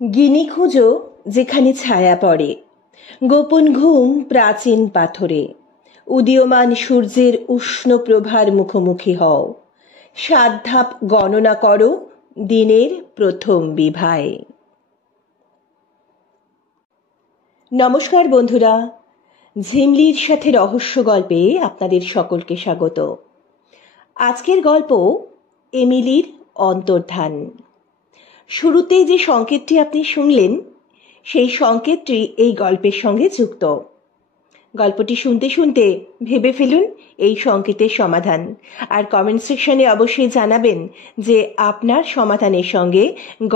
গিনি খুঁজো যেখানে ছায়া পড়ে, গোপন ঘুম প্রাচীন পাথরে, উদীয়মান সূর্যের উষ্ণ প্রভার মুখোমুখি হও, 7 ধাপ গণনা করো দিনের প্রথম বিভায়। নমস্কার বন্ধুরা, ঝিমলির সাথে রহস্য গল্পে আপনাদের সকলকে স্বাগত। আজকের গল্প এমিলির অন্তর্ধান। শুরুতেই যে সংকেতটি আপনি শুনলেন, সেই সংকেতটি এই গল্পের সঙ্গে যুক্ত। গল্পটি শুনতে শুনতে ভেবে ফেলুন এই সংকেতের সমাধান, আর কমেন্ট সেকশনে অবশ্যই জানাবেন যে আপনার সমাধানের সঙ্গে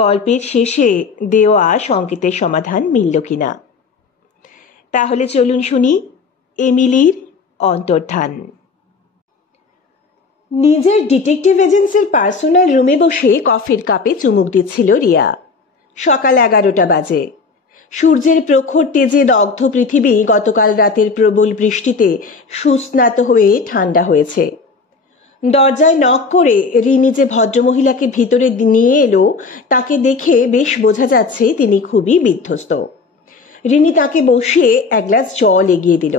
গল্পের শেষে দেওয়া সংকেতের সমাধান মিলল কিনা। তাহলে চলুন শুনি এমিলির অন্তর্ধান। নিজের ডিটেকটিভ এজেন্সির পার্সোনাল রুমে বসে কফির কাপে চুমুক দিচ্ছিল রিয়া। সকাল 11টা বাজে। সূর্যের প্রখর তেজে দগ্ধ পৃথিবী গতকাল রাতের প্রবল বৃষ্টিতে সুস্নাত হয়ে ঠান্ডা হয়েছে। দরজায় নক করে রিনি যে ভদ্রমহিলাকে ভিতরে নিয়ে এলো, তাকে দেখে বেশ বোঝা যাচ্ছে তিনি খুবই বিধ্বস্ত। রিনি তাকে বসিয়ে এক গ্লাস জল এগিয়ে দিল।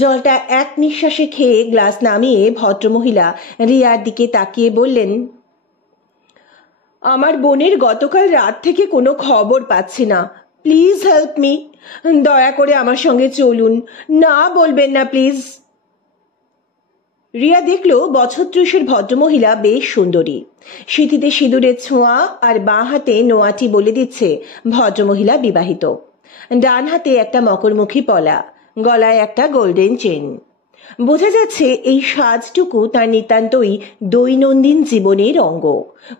জলটা এক নিঃশ্বাসে খেয়ে গ্লাস নামিয়ে ভদ্রমহিলা রিয়ার দিকে তাকিয়ে বললেন, আমার বোনের গতকাল রাত থেকে কোনো খবর পাচ্ছি না। Please help me. দয়া করে আমার সঙ্গে চলুন। না বলবেন না প্লিজ। রিয়া দেখলো বছর 30-এর ভদ্রমহিলা বেশ সুন্দরী। সিঁথিতে সিঁদুরের ছোঁয়া আর বাঁ হাতে নোয়াটি বলে দিচ্ছে ভদ্রমহিলা বিবাহিত। ডান হাতে একটা মকরমুখী পলা, গলায় একটা গোল্ডেন চেন। বোঝা যাচ্ছে এই সাজটুকু তার নিতান্তই দৈনন্দিন জীবনের অঙ্গ,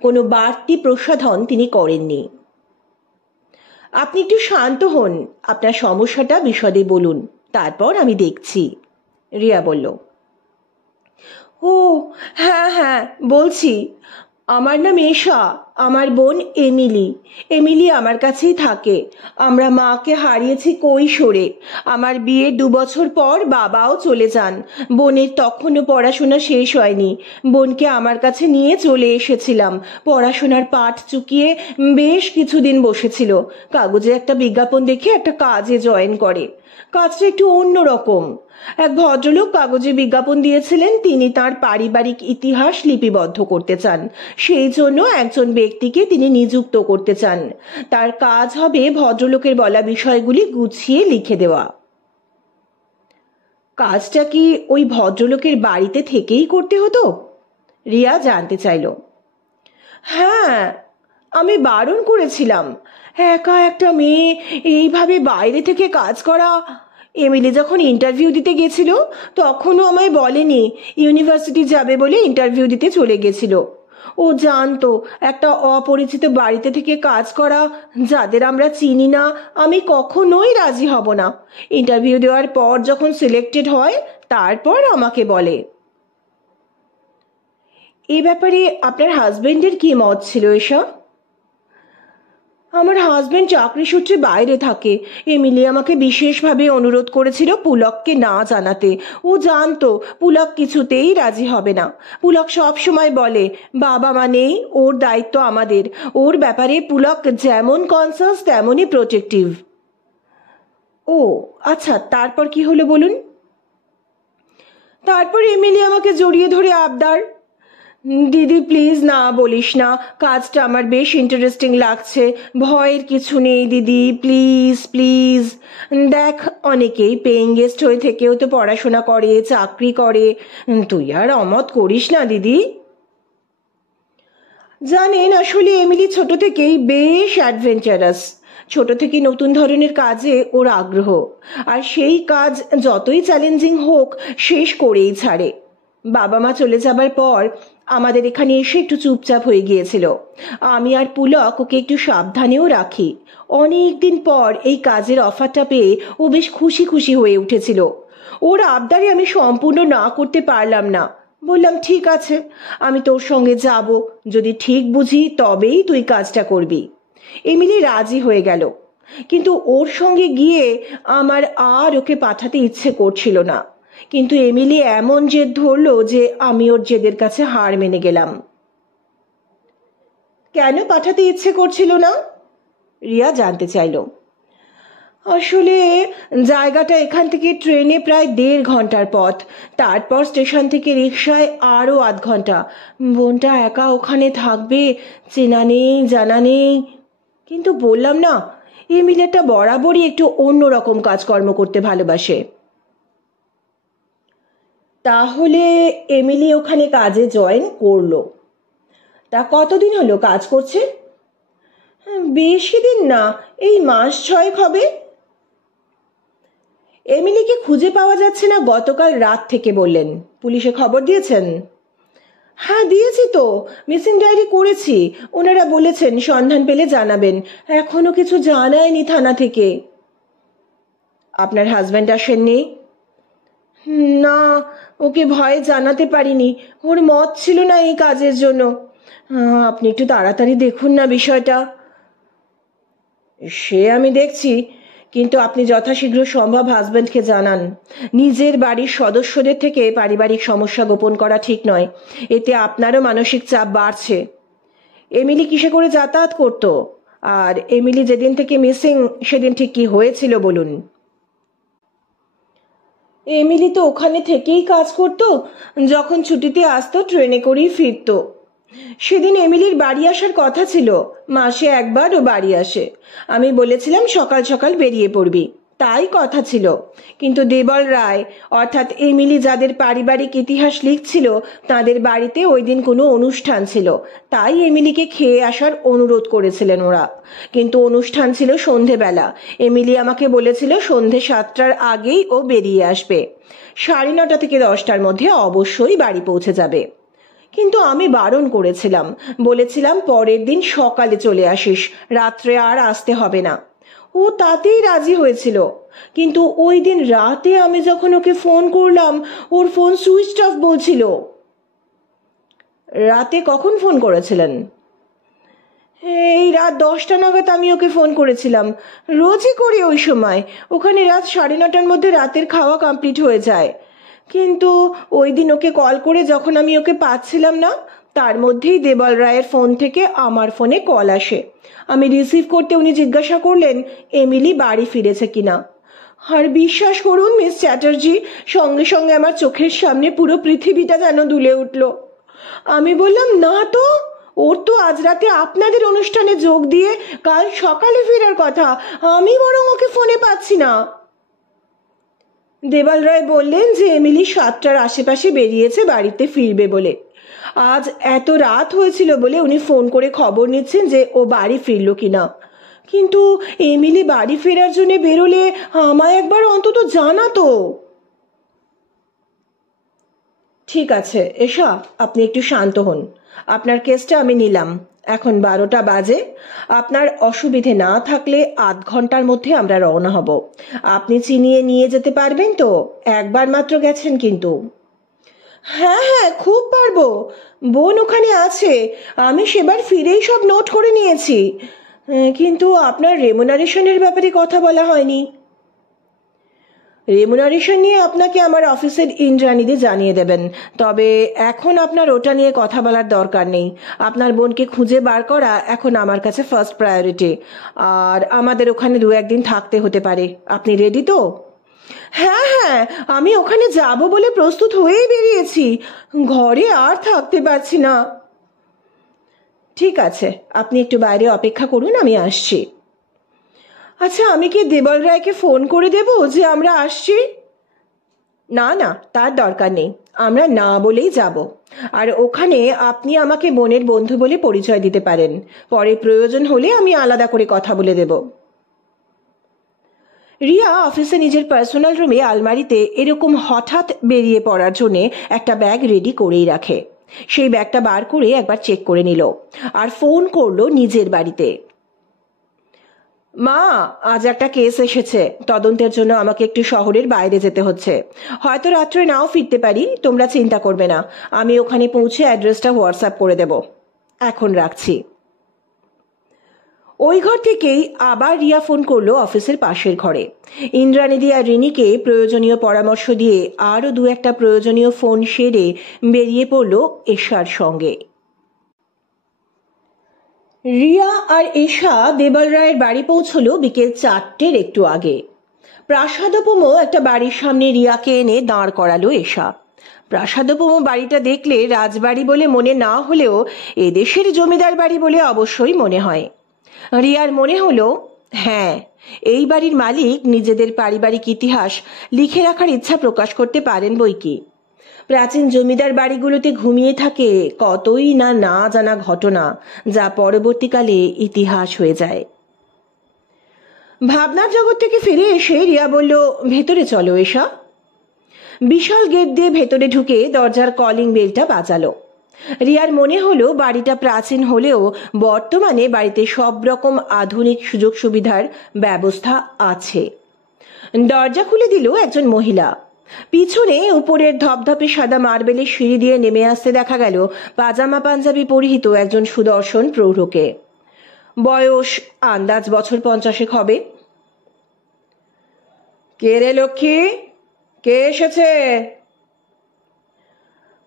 কোনো বাড়তি প্রসাধন তিনি করেননি। আপনি একটু শান্ত হন, আপনার সমস্যাটা বিশদে বলুন, তারপর আমি দেখছি, রিয়া বলল। ও হ্যাঁ হ্যাঁ বলছি, আমার নাম এশা, আমার বোন এমিলি। এমিলি আমার কাছেই থাকে। আমরা মাকে হারিয়েছি কৈশোরে। আমার বিয়ের 2 বছর পর বাবাও চলে যান। বোনের তখনও পড়াশোনা শেষ হয়নি। বোনকে আমার কাছে নিয়ে চলে এসেছিলাম। পড়াশোনার পাঠ চুকিয়ে বেশ কিছুদিন বসেছিল। কাগজে একটা বিজ্ঞাপন দেখে একটা কাজে জয়েন করে। কাজটা একটু অন্যরকম। এক ভদ্রলোক কাগজে বিজ্ঞাপন দিয়েছিলেন, তিনি তার পারিবারিক ইতিহাস লিপিবদ্ধ করতে চান। সেই জন্য একজন ব্যক্তিকে তিনি নিযুক্ত করতে চান। তার কাজ হবে ভদ্রলোকের বলা বিষয়গুলি গুছিয়ে লিখে দেওয়া। কাজটা কি ওই ভদ্রলোকের বাড়িতে থেকেই করতে হতো? রিয়া জানতে চাইল। হ্যাঁ, আমি বারণ করেছিলাম। একা একটা মেয়ে এইভাবে বাইরে থেকে কাজ করা। এমিলি যখন ইন্টারভিউ দিতে গেছিল তখনও আমায় বলেনি, ইউনিভার্সিটি যাবে বলে ইন্টারভিউ দিতে চলে গেছিল। ও জানতো একটা অপরিচিত বাড়িতে থেকে কাজ করা, যাদের আমরা চিনি না, আমি কখনোই রাজি হব না। ইন্টারভিউ দেওয়ার পর যখন সিলেক্টেড হয় তারপর আমাকে বলে। এই ব্যাপারে আপনার হাজবেন্ডের কি মত ছিল এসব? আমার হাজবেন্ড চাকরি সূত্রে বাইরে থাকে। এমিলি আমাকে বিশেষভাবে অনুরোধ করেছিল পুলককে না জানাতে। ও জানতো পুলক কিছুতেই রাজি হবে না। পুলক সব সময় বলে, বাবা মা নেই, ওর দায়িত্ব আমাদের। ওর ব্যাপারে পুলক যেমন কনসাস তেমনই প্রোটেক্টিভ। ও আচ্ছা, তারপর কি হলো বলুন। তারপর এমিলি আমাকে জড়িয়ে ধরে আবদার, দিদি প্লিজ না বলিস না, কাজটা আমার বেশ ইন্টারেস্টিং লাগছে, ভয়ের কিছু নেই দিদি, প্লিজ প্লিজ। দেখ, অনেকেই পেইং গেস্ট হয়ে থেকেও তো পড়াশোনা করে, চাকরি করে, তুই আর অমত করিস না দিদি। জানেন, আসলে এমিলি ছোট থেকেই বেশ অ্যাডভেঞ্চারাস। ছোট থেকে নতুন ধরনের কাজে ওর আগ্রহ, আর সেই কাজ যতই চ্যালেঞ্জিং হোক শেষ করেই ছাড়ে। বাবা মা চলে যাবার পর আমাদের এখানে এসে একটু চুপচাপ হয়ে গিয়েছিল। আমি আর পুলক ওকে একটু সাবধানেও রাখি। অনেকদিন পর এই কাজের অফারটা পেয়ে ও বেশ খুশি খুশি হয়ে উঠেছিল। ওর আবদারে আমি সম্পূর্ণ না করতে পারলাম না। বললাম, ঠিক আছে, আমি তোর সঙ্গে যাব, যদি ঠিক বুঝি তবেই তুই কাজটা করবি। এমিলি রাজি হয়ে গেল, কিন্তু ওর সঙ্গে গিয়ে আমার আর ওকে পাঠাতে ইচ্ছে করছিল না। কিন্তু এমিলি এমন জেদ ধরলো যে আমি ওর জেদের কাছে হার মেনে গেলাম। কেন পাঠাতে ইচ্ছে করছিল না? রিয়া জানতে চাইল। আসলে জায়গাটা এখান থেকে ট্রেনে প্রায় 1.5 ঘন্টার পথ, তারপর স্টেশন থেকে রিক্সায় আরো আধ ঘন্টা। বোনটা একা ওখানে থাকবে, চেনা নেই জানা নেই। কিন্তু বললাম না, এমিলিটা বরাবরই একটু অন্যরকম কাজকর্ম করতে ভালোবাসে। তাহলে এমিলি ওখানে কাজে জয়েন করলো। তা কতদিন হলো কাজ করছে? বেশি দিন না, এই মাস 6 হবে। এমিলিকে খুঁজে পাওয়া যাচ্ছে না গতকাল রাত থেকে বললেন। পুলিশে খবর দিয়েছেন? হ্যাঁ দিয়েছি তো, মিসিং ডায়েরি করেছি। ওনারা বলেছেন সন্ধান পেলে জানাবেন। এখনো কিছু জানায়নি থানা থেকে। আপনার হাজব্যান্ড আসেননি? না, ওকে ভয়ে জানাতে পারিনি। ওর মত ছিল না এই কাজের জন্য। আপনি একটু তাড়াতাড়ি দেখুন না বিষয়টা। সে আমি দেখছি, কিন্তু আপনি যথাশীঘ্র সম্ভব হাজব্যান্ডকে জানান। নিজের বাড়ির সদস্যদের থেকে পারিবারিক সমস্যা গোপন করা ঠিক নয়, এতে আপনারও মানসিক চাপ বাড়ছে। এমিলি কিসে করে যাতায়াত করত? আর এমিলি যেদিন থেকে মিসিং সেদিন ঠিক কি হয়েছিল বলুন। এমিলি তো ওখানে থেকেই কাজ করত। যখন ছুটিতে আসতো ট্রেনে করেই ফিরতো। সেদিন এমিলির বাড়ি আসার কথা ছিল, মাসে একবার ও বাড়ি আসে। আমি বলেছিলাম সকাল সকাল বেরিয়ে পড়বি, তাই কথা ছিল। কিন্তু দেবল রায় অর্থাৎ এমিলি যাদের পারিবারিক ইতিহাস লিখছিল, তাদের বাড়িতে ওই দিন কোনো অনুষ্ঠান ছিল, তাই এমিলিকে খেয়ে আসার অনুরোধ করেছিলেন ওরা। কিন্তু অনুষ্ঠান ছিল সন্ধেবেলা। এমিলি আমাকে বলেছিল সন্ধে 7টার আগেই ও বেরিয়ে আসবে, 9:30 থেকে 10টার মধ্যে অবশ্যই বাড়ি পৌঁছে যাবে। কিন্তু আমি বারণ করেছিলাম, বলেছিলাম পরের দিন সকালে চলে আসিস, রাত্রে আর আসতে হবে না। ও তাতেই রাজি হয়েছিল। কিন্তু ওই দিন রাতে আমি যখন ওকে ফোন করলাম, ওর ফোন সুইচ অফ বলছিল। রাতে কখন ফোন করেছিলেন? এই রাত 10টা নাগাদ আমি ওকে ফোন করেছিলাম। রোজই করি ওই সময়। ওখানে রাত 9:30টার মধ্যে রাতের খাওয়া কমপ্লিট হয়ে যায়। কিন্তু ওই দিন ওকে কল করে যখন আমি ওকে পাচ্ছিলাম না, তার মধ্যেই দেবল রায়ের ফোন থেকে আমার ফোনে কল আসে। আমি রিসিভ করতে উনি জিজ্ঞাসা করলেন এমিলি বাড়ি ফিরেছে কিনা। আর বিশ্বাস করুন মিস চ্যাটার্জি, সঙ্গে সঙ্গে আমার চোখের সামনে পুরো পৃথিবীটা যেন দুলে উঠল। আমি বললাম না তো, ওর তো আজ রাতে আপনাদের অনুষ্ঠানে যোগ দিয়ে কাল সকালে ফেরার কথা, আমি বরং ওকে ফোনে পাচ্ছি না। দেবাল রায় বললেন যে এমিলি 7টার আশেপাশে বেরিয়েছে বাড়িতে ফিরবে বলে। আজ এত রাত হয়েছিল বলে উনি ফোন করে খবর নিচ্ছেন যে ও বাড়ি ফিরল কিনা। কিন্তু এমিলি বাড়ি ফেরার জন্য বেরোলে আমায় একবার অন্তত জানাতো। ঠিক আছে এশা, আপনি একটু শান্ত হন। আপনার কেসটা আমি নিলাম। এখন 12টা বাজে। আপনার অসুবিধে না থাকলে আধ ঘন্টার মধ্যে আমরা রওনা হব। আপনি চিনিয়ে নিয়ে যেতে পারবেন তো? একবার মাত্র গেছেন কিন্তু। হ্যাঁ হ্যাঁ, খুব পারবো। বোন ওখানে আছে, আমি সেবার ফিরেই সব নোট করে নিয়েছি। কিন্তু আপনার রেমুনারেশনের ব্যাপারে কথা বলা হয়নি। রেমুনারেশন নিয়ে আপনাকে আমার অফিসের ইন্দ্রাণীদি জানিয়ে দেবেন, তবে এখন আপনার ওটা নিয়ে কথা বলার দরকার নেই। আপনার বোনকে খুঁজে বার করা এখন আমার কাছে ফার্স্ট প্রায়োরিটি। আর আমাদের ওখানে 2-1 দিন থাকতে হতে পারে। আপনি রেডি তো? হ্যাঁ হ্যাঁ, আমি ওখানে যাব বলে প্রস্তুত হয়েই বেরিয়েছি। ঘরে আর থাকতে পারছি না। ঠিক আছে, আপনি একটু বাইরে অপেক্ষা করুন, আমি আসছি। আচ্ছা, আমি কি দেবল রায়কে ফোন করে দেব যে আমরা আসছি? না না, তার দরকার নেই। আমরা না বলেই যাব। আর ওখানে আপনি আমাকে বোনের বন্ধু বলে পরিচয় দিতে পারেন। পরে প্রয়োজন হলে আমি আলাদা করে কথা বলে দেব। রিয়া অফিসে নিজের পার্সোনাল রুমে আলমারিতে এরকম হঠাৎ বেরিয়ে পড়ার জন্য একটা ব্যাগ রেডি করেই রাখে। সেই ব্যাগটা বার করে একবার চেক করে নিল আর ফোন করলো নিজের বাড়িতে। মা, আজ একটা কেস এসেছে, তদন্তের জন্য আমাকে একটু শহরের বাইরে যেতে হচ্ছে। হয়তো রাত্রে নাও ফিরতে পারি, তোমরা চিন্তা করবে না। আমি ওখানে পৌঁছে অ্যাড্রেসটা হোয়াটসঅ্যাপ করে দেব। এখন রাখছি। ওই ঘর থেকেই আবার রিয়া ফোন করলো অফিসের পাশের ঘরে। ইন্দ্রাণীদি আর রিনিকে প্রয়োজনীয় পরামর্শ দিয়ে আরও 2-1টা প্রয়োজনীয় ফোন সেরে বেরিয়ে পড়ল এশার সঙ্গে। রিয়া আর এশা দেবল রায়ের বাড়ি পৌঁছলো বিকেল 4টের একটু আগে। প্রাসাদোপম একটা বাড়ির সামনে রিয়াকে এনে দাঁড় করালো এশা। প্রাসাদোপম বাড়িটা দেখলে রাজবাড়ি বলে মনে না হলেও এদেশের জমিদার বাড়ি বলে অবশ্যই মনে হয়। রিয়ার মনে হলো, হ্যাঁ, এই বাড়ির মালিক নিজেদের পারিবারিক ইতিহাস লিখে রাখার ইচ্ছা প্রকাশ করতে পারেন বইকি। প্রাচীন জমিদার বাড়িগুলোতে ঘুমিয়ে থাকে কতই না না জানা ঘটনা, যা পরবর্তীকালে ইতিহাস হয়ে যায়। ভাবনার জগৎ থেকে ফিরে এসে রিয়া বলল, ভেতরে চলো এশা। বিশাল গেট দিয়ে ভেতরে ঢুকে দরজার কলিং বেলটা বাজালো। রিয়ার মনে হলো বাড়িটা প্রাচীন হলেও বর্তমানে বাড়িতে সব রকম আধুনিক সুযোগ সুবিধার ব্যবস্থা আছে। দরজা খুলে দিল একজন মহিলা। পিছনে উপরের ধপধপে সাদা মার্বেলের সিঁড়ি দিয়ে নেমে আসতে দেখা গেল পাজামা পাঞ্জাবি পরিহিত একজন সুদর্শন প্রৌঢ়কে। বয়স আন্দাজ বছর 50 হবে। কে রে লক্ষ্মী, কে এসেছে?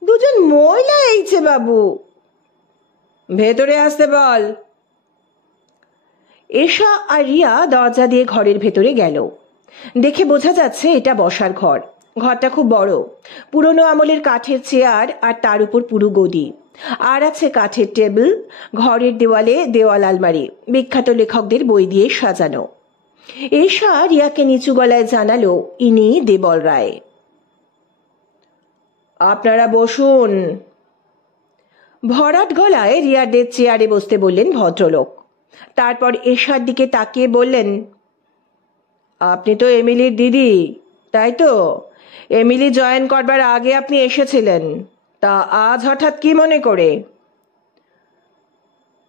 দুজন মহিলা এইছে বাবু। ভেতরে আসতে বল। এশা আর রিয়া দরজা দিয়ে ঘরের ভেতরে গেল। দেখে বোঝা যাচ্ছে এটা বসার ঘর। ঘরটা খুব বড়। পুরনো আমলের কাঠের চেয়ার আর তার উপর পুরু গদি, আর আছে কাঠের টেবিল। ঘরের দেওয়ালে দেওয়াল আলমারি, বিখ্যাত লেখকদের বই দিয়ে সাজানো। এশা রিয়াকে নিচু গলায় জানালো, ইনি দেবল রায়। আপনারা বসুন। ভরাট গলায় রিয়াদের চেয়ারে বসতে বললেন ভদ্রলোক। তারপর এশার দিকে তাকিয়ে বললেন, আপনি তো এমিলির দিদি, তাই তো? এমিলি জয়েন করবার আগে আপনি এসেছিলেন, তা আজ হঠাৎ কি মনে করে?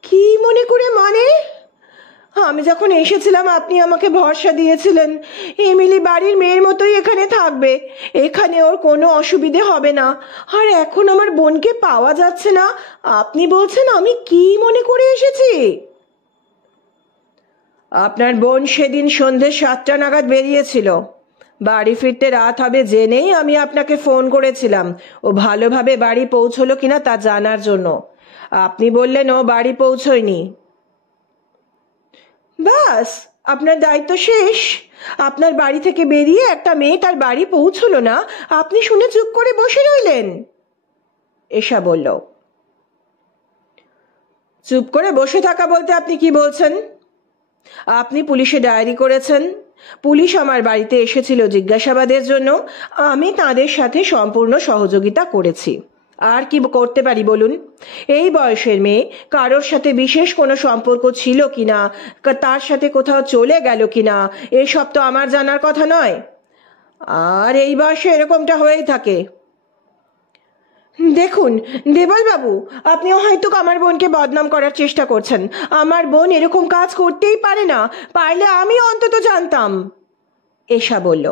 কি মনে করে মানে? আমি যখন এসেছিলাম আপনি আমাকে ভরসা দিয়েছিলেন এমিলি বাড়ির মেয়ের মতোই এখানে থাকবে, এখানে ওর কোনো অসুবিধে হবে না। আর এখন আমার বোনকে পাওয়া যাচ্ছে না, আপনি বলছেন আমি কি মনে করে এসেছি? আপনার বোন সেদিন সন্ধ্যে 7টা নাগাদ বেরিয়েছিল। বাড়ি ফিরতে রাত হবে জেনেই আমি আপনাকে ফোন করেছিলাম ও ভালোভাবে বাড়ি পৌঁছলো কিনা তা জানার জন্য। আপনি বললেন ও বাড়ি পৌঁছয়নি। বাস, আপনার দায়িত্ব শেষ? আপনার বাড়ি থেকে বেরিয়ে একটা মেয়ে তার বাড়ি পৌঁছলো না, আপনি শুনে চুপ করে বসে রইলেন? এশা বলল। চুপ করে বসে থাকা বলতে আপনি কি বলছেন? আপনি পুলিশে ডায়েরি করেছেন। পুলিশ আমার বাড়িতে এসেছিল জিজ্ঞাসাবাদের জন্য, আমি তাদের সাথে সম্পূর্ণ সহযোগিতা করেছি। আর কি করতে পারি বলুন? এই বয়সের মেয়ে কারোর সাথে বিশেষ কোনো সম্পর্ক ছিল কিনা, তার সাথে কোথাও চলে গেল কিনা, এসব তো আমার জানার কথা নয়। আর এই বয়সে এরকমটা হয়েই থাকে। দেখুন দেবল বাবু, আপনিও হয়তো আমার বোনকে বদনাম করার চেষ্টা করছেন। আমার বোন এরকম কাজ করতেই পারে না, পারলে আমিও অন্তত জানতাম। এশা বলল,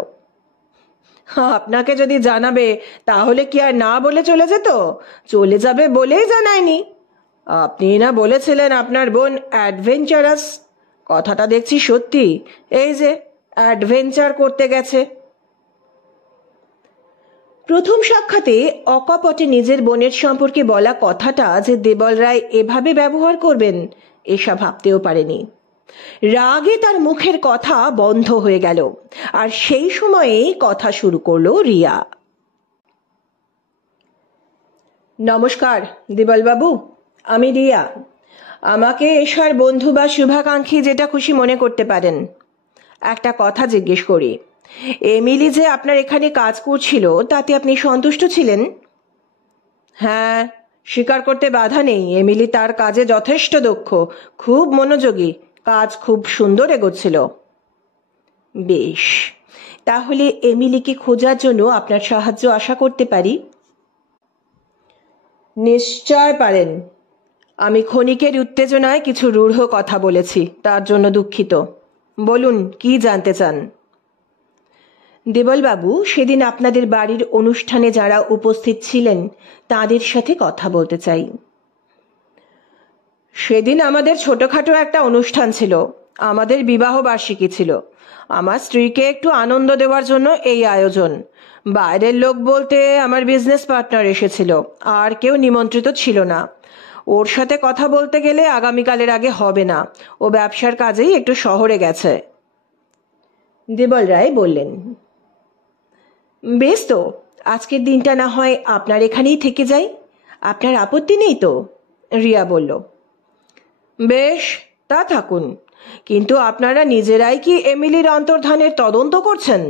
আপনাকে যদি জানাবে তাহলে কি আর না বলে চলে যেত? চলে যাবে বলেই জানায়নি। আপনি না বলেছিলেন আপনার বোন অ্যাডভেঞ্চারাস? কথাটা দেখছি সত্যি। এই যে অ্যাডভেঞ্চার করতে গেছে। প্রথম সাক্ষাতে অকপটে নিজের বোনের সম্পর্কে বলা কথাটা যে দেবল রায় এভাবে ব্যবহার করবেন, এসা ভাবতেও পারেনি। রাগে তার মুখের কথা বন্ধ হয়ে গেল। আর সেই সময়েই কথা শুরু করলো রিয়া। নমস্কার দেবল বাবু, আমি রিয়া। আমাকে এশার বন্ধু বা শুভাকাঙ্ক্ষী যেটা খুশি মনে করতে পারেন। একটা কথা জিজ্ঞেস করি, এমিলি যে আপনার এখানে কাজ করছিল তাতে আপনি সন্তুষ্ট ছিলেন? হ্যাঁ, স্বীকার করতে বাধা নেই। এমিলি তার কাজে যথেষ্ট দক্ষ, খুব মনোযোগী, কাজ খুব সুন্দর এগোচ্ছিল। বেশ, তাহলে এমিলিকে খোঁজার জন্য আপনার সাহায্য আশা করতে পারি? নিশ্চয় পারেন। আমি ক্ষণিকের উত্তেজনায় কিছু রূঢ় কথা বলেছি, তার জন্য দুঃখিত। বলুন, কি জানতে চান? দেবলবাবু, সেদিন আপনাদের বাড়ির অনুষ্ঠানে যারা উপস্থিত ছিলেন তাদের সাথে কথা বলতে চাই। সেদিন আমাদের ছোটখাটো একটা অনুষ্ঠান ছিল। আমাদের বিবাহ বার্ষিকী ছিল। আমার স্ত্রীকে একটু আনন্দ দেওয়ার জন্য এই আয়োজন। বাইরের লোক বলতে আমার বিজনেস পার্টনার এসেছিল, আর কেউ নিমন্ত্রিত ছিল না। ওর সাথে কথা বলতে গেলে আগামীকালের আগে হবে না। ও ব্যবসার কাজেই একটু শহরে গেছে। দেবল রায় বললেন। বেশ, তো আজকের দিনটা না হয় আপনার এখানেই থেকে যাই। আপনার আপত্তি নেই তো? রিয়া বলল। বেশ, তা থাকুন, কিন্তু আপনারা নিজেরাই কি এমিলির অন্তর্ধানের তদন্ত করছেন?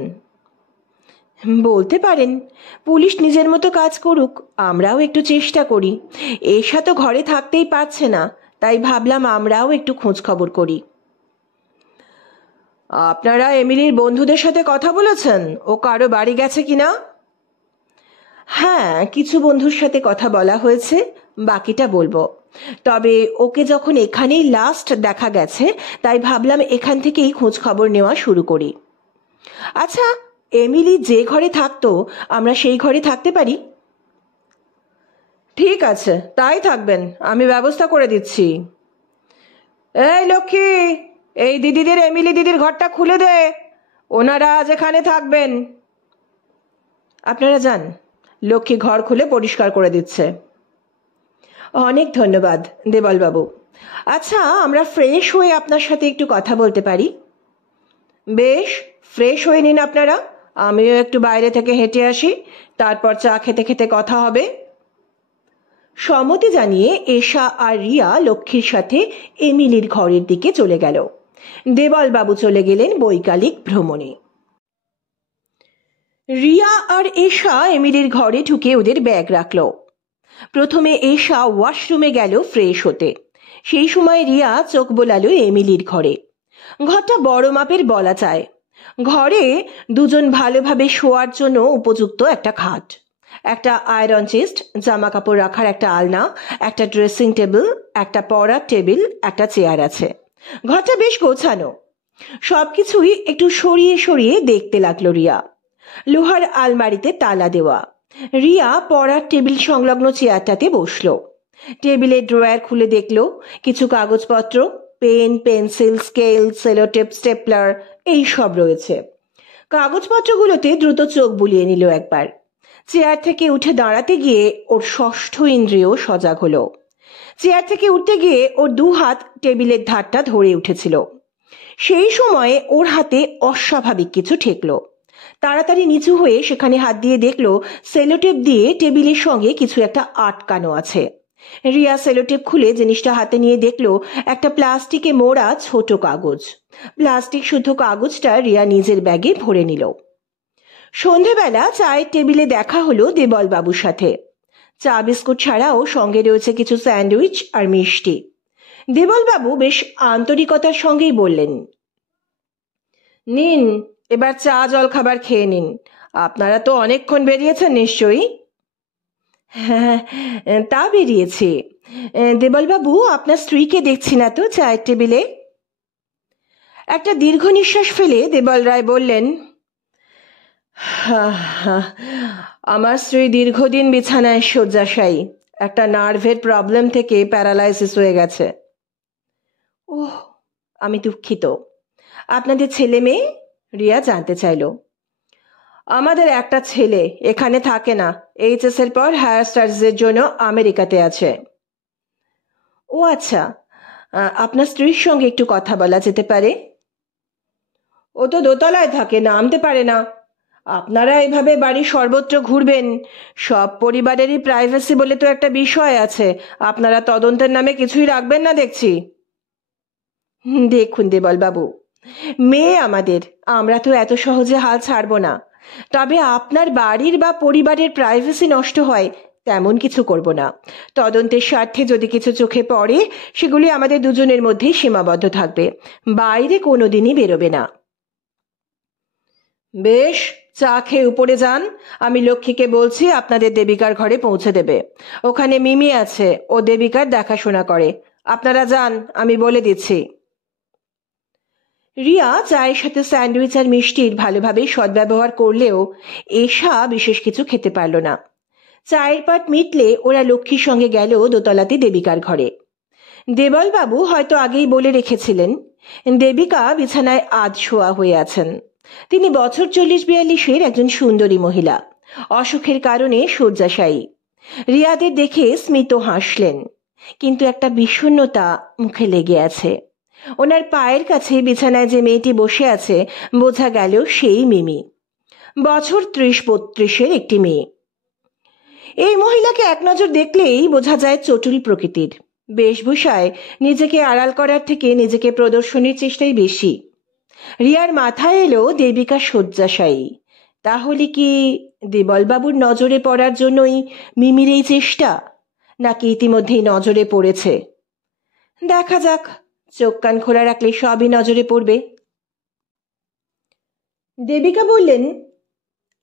বলতে পারেন। পুলিশ নিজের মতো কাজ করুক, আমরাও একটু চেষ্টা করি। এসা তো ঘরে থাকতেই পারছে না, তাই ভাবলাম আমরাও একটু খোঁজ খবর করি। আপনারা এমিলির বন্ধুদের সাথে কথা বলেছেন? ও কারো বাড়ি গেছে কিনা? হ্যাঁ, কিছু বন্ধুর সাথে কথা বলা হয়েছে, বাকিটা বলবো। তবে ওকে যখন এখানেই লাস্ট দেখা গেছে, তাই ভাবলাম এখান থেকেই খোঁজ খবর নেওয়া শুরু করি। আচ্ছা, এমিলি যে ঘরে থাকতো আমরা সেই ঘরে থাকতে পারি? ঠিক আছে, তাই থাকবেন, আমি ব্যবস্থা করে দিচ্ছি। এই লক্ষ্মী, এই দিদিদের এমিলি দিদির ঘরটা খুলে দে, ওনারা আজ এখানে থাকবেন। আপনারা যান, লক্ষ্মী ঘর খুলে পরিষ্কার করে দিচ্ছে। অনেক ধন্যবাদ দেবলবাবু। আচ্ছা, আমরা ফ্রেশ হয়ে আপনার সাথে একটু কথা বলতে পারি? বেশ, ফ্রেশ হয়ে নিন আপনারা, আমিও একটু বাইরে থেকে হেঁটে আসি, তারপর চা খেতে খেতে কথা হবে। সম্মতি জানিয়ে এশা আর রিয়া লক্ষ্মীর সাথে এমিলির ঘরের দিকে চলে গেল। দেবলবাবু চলে গেলেন বৈকালিক ভ্রমণে। রিয়া আর এশা এমিলির ঘরে ঢুকে ওদের ব্যাগ রাখল। প্রথমে এশা ওয়াশরুমে গেল ফ্রেশ হতে। সেই সময় রিয়া চোখ বোলালো এমিলির ঘরে। ঘরটা বড় মাপের বলা যায়। ঘরে দুজন ভালোভাবে শোয়ার জন্য উপযুক্ত একটা খাট, একটা আয়রন চেস্ট, জামা কাপড় রাখার একটা আলনা, একটা ড্রেসিং টেবিল, একটা পড়ার টেবিল, একটা চেয়ার আছে। ঘরটা বেশ গোছানো। সবকিছুই একটু সরিয়ে সরিয়ে দেখতে লাগলো রিয়া। লোহার আলমারিতে তালা দেওয়া। রিয়া পড়ার টেবিল সংলগ্ন চেয়ারটাতে বসলো। টেবিলের ড্রয়ার খুলে দেখলো কিছু কাগজপত্র, pen, pencil, scale, sellotape, stapler এই সব রয়েছে। কাগজপত্রগুলোতে দ্রুত চোখ বুলিয়ে নিল একবার। চেয়ার থেকে উঠে দাঁড়াতে গিয়ে ওর ষষ্ঠ ইন্দ্রিয় সজাগ হলো। চেয়ার থেকে উঠতে গিয়ে ওর দু হাত টেবিলের ধারটা ধরে উঠেছিল। সেই সময়ে ওর হাতে অস্বাভাবিক কিছু ঠেকলো। তাড়াতাড়ি নিচু হয়ে সেখানে হাত দিয়ে দেখলো সেলোটেপ দিয়ে টেবিলের সঙ্গে কিছু একটা আটকানো আছে। রিয়া সেলোটেপ খুলে জিনিসটা হাতে নিয়ে দেখলো একটা প্লাস্টিকে মোড়া ছোট কাগজ। প্লাস্টিক শুদ্ধ কাগজটা রিয়া নিজের ব্যাগে ভরে নিল। সন্ধেবেলা চায়ের টেবিলে দেখা হলো দেবলবাবুর সাথে। চা বিস্কুট ছাড়াও সঙ্গে রয়েছে কিছু স্যান্ডউইচ আর মিষ্টি। দেবলবাবু বেশ আন্তরিকতার সঙ্গেই বললেন, নিন, এবার চা জল খাবার খেয়ে নিন। আপনারা তো অনেকক্ষণ বেরিয়েছেন নিশ্চয়ই? হ্যাঁ, তা বেরিয়েছে। দেবলবাবু, আপনার স্ত্রীকে দেখছি না তো চায়ের টেবিলে। একটা দীর্ঘ নিঃশ্বাস ফেলে দেবল রায় বললেন, আমার স্ত্রী দীর্ঘদিন বিছানায় শয্যাশায়ী, একটা নার্ভের প্রবলেম থেকে প্যারালাইসিস হয়ে গেছে। ওহ, আমি দুঃখিত। আপনাদের ছেলে মেয়ে? রিয়া জানতে চাইল। আমাদের একটা ছেলে, এখানে থাকে না, এইচএস এর পর হায়ার স্টাডিজের জন্য আমেরিকাতে আছে। ও আচ্ছা, আপনার স্ত্রীর সঙ্গে একটু কথা বলা যেতে পারে? ও তো দোতলায় থাকে, নামতে পারে না। আপনারা এভাবে বাড়ির সর্বত্র ঘুরবেন, সব পরিবারেরই প্রাইভেসি বলে তো একটা বিষয় আছে। আপনারা তদন্তের নামে কিছুই রাখবেন না দেখছি। দেখুন দেবলবাবু, মেয়ে আমাদের, আমরা তো এত সহজে হাল ছাড়ব না। তবে আপনার বাড়ির বা পরিবারের প্রাইভেসি নষ্ট হয় তেমন কিছু করব না। তদন্তের স্বার্থে যদি কিছু চোখে পড়ে সেগুলি আমাদের দুজনের মধ্যেই সীমাবদ্ধ থাকবে, বাইরে কোনোদিনই বেরোবে না। বেশ, চা খেয়ে উপরে যান। আমি লক্ষ্মীকে বলছি আপনাদের দেবিকার ঘরে পৌঁছে দেবে। ওখানে মিমি আছে, ও দেবিকার দেখাশোনা করে। আপনারা যান, আমি বলে দিচ্ছি। রিয়া চায়ের সাথে স্যান্ডউইচ আর মিষ্টির ভালোভাবেই সদ্ব্যবহার করলেও এশা বিশেষ কিছু খেতে পারল না। চায়ের পাট মিটলে ওরা লক্ষ্মীর সঙ্গে গেল দোতলাতে দেবিকার ঘরে। দেবলবাবু হয়তো আগেই বলে রেখেছিলেন, দেবিকা বিছানায় আধশোয়া হয়ে আছেন। তিনি বছর 40-42-এর একজন সুন্দরী মহিলা, অসুখের কারণে শয্যাশায়ী। রিয়াদের দেখে স্মিত হাসলেন। কিন্তু একটা বিষণ্ণতা মুখে লেগে আছে। ওনার পায়ের কাছে বিছানায় যে মেয়েটি বসে আছে বোঝা গেল সেই মিমি, বছর 30-32-এর একটি মেয়ে। এই মহিলাকে এক নজর দেখলেই বোঝা যায় চটুল প্রকৃতির। বেশভূষায় নিজেকে আড়াল করার থেকে নিজেকে প্রদর্শনের চেষ্টাই বেশি। রিয়ার মাথায় এলো দেবিকা শয্যাশায়ী। তাহলে কি দেবলবাবুর নজরে পড়ার জন্যই মিমির এই চেষ্টা, নাকি ইতিমধ্যেই নজরে পড়েছে? দেখা যাক, চোখ কান খোলা রাখলে সবই নজরে পড়বে। দেবিকা বললেন,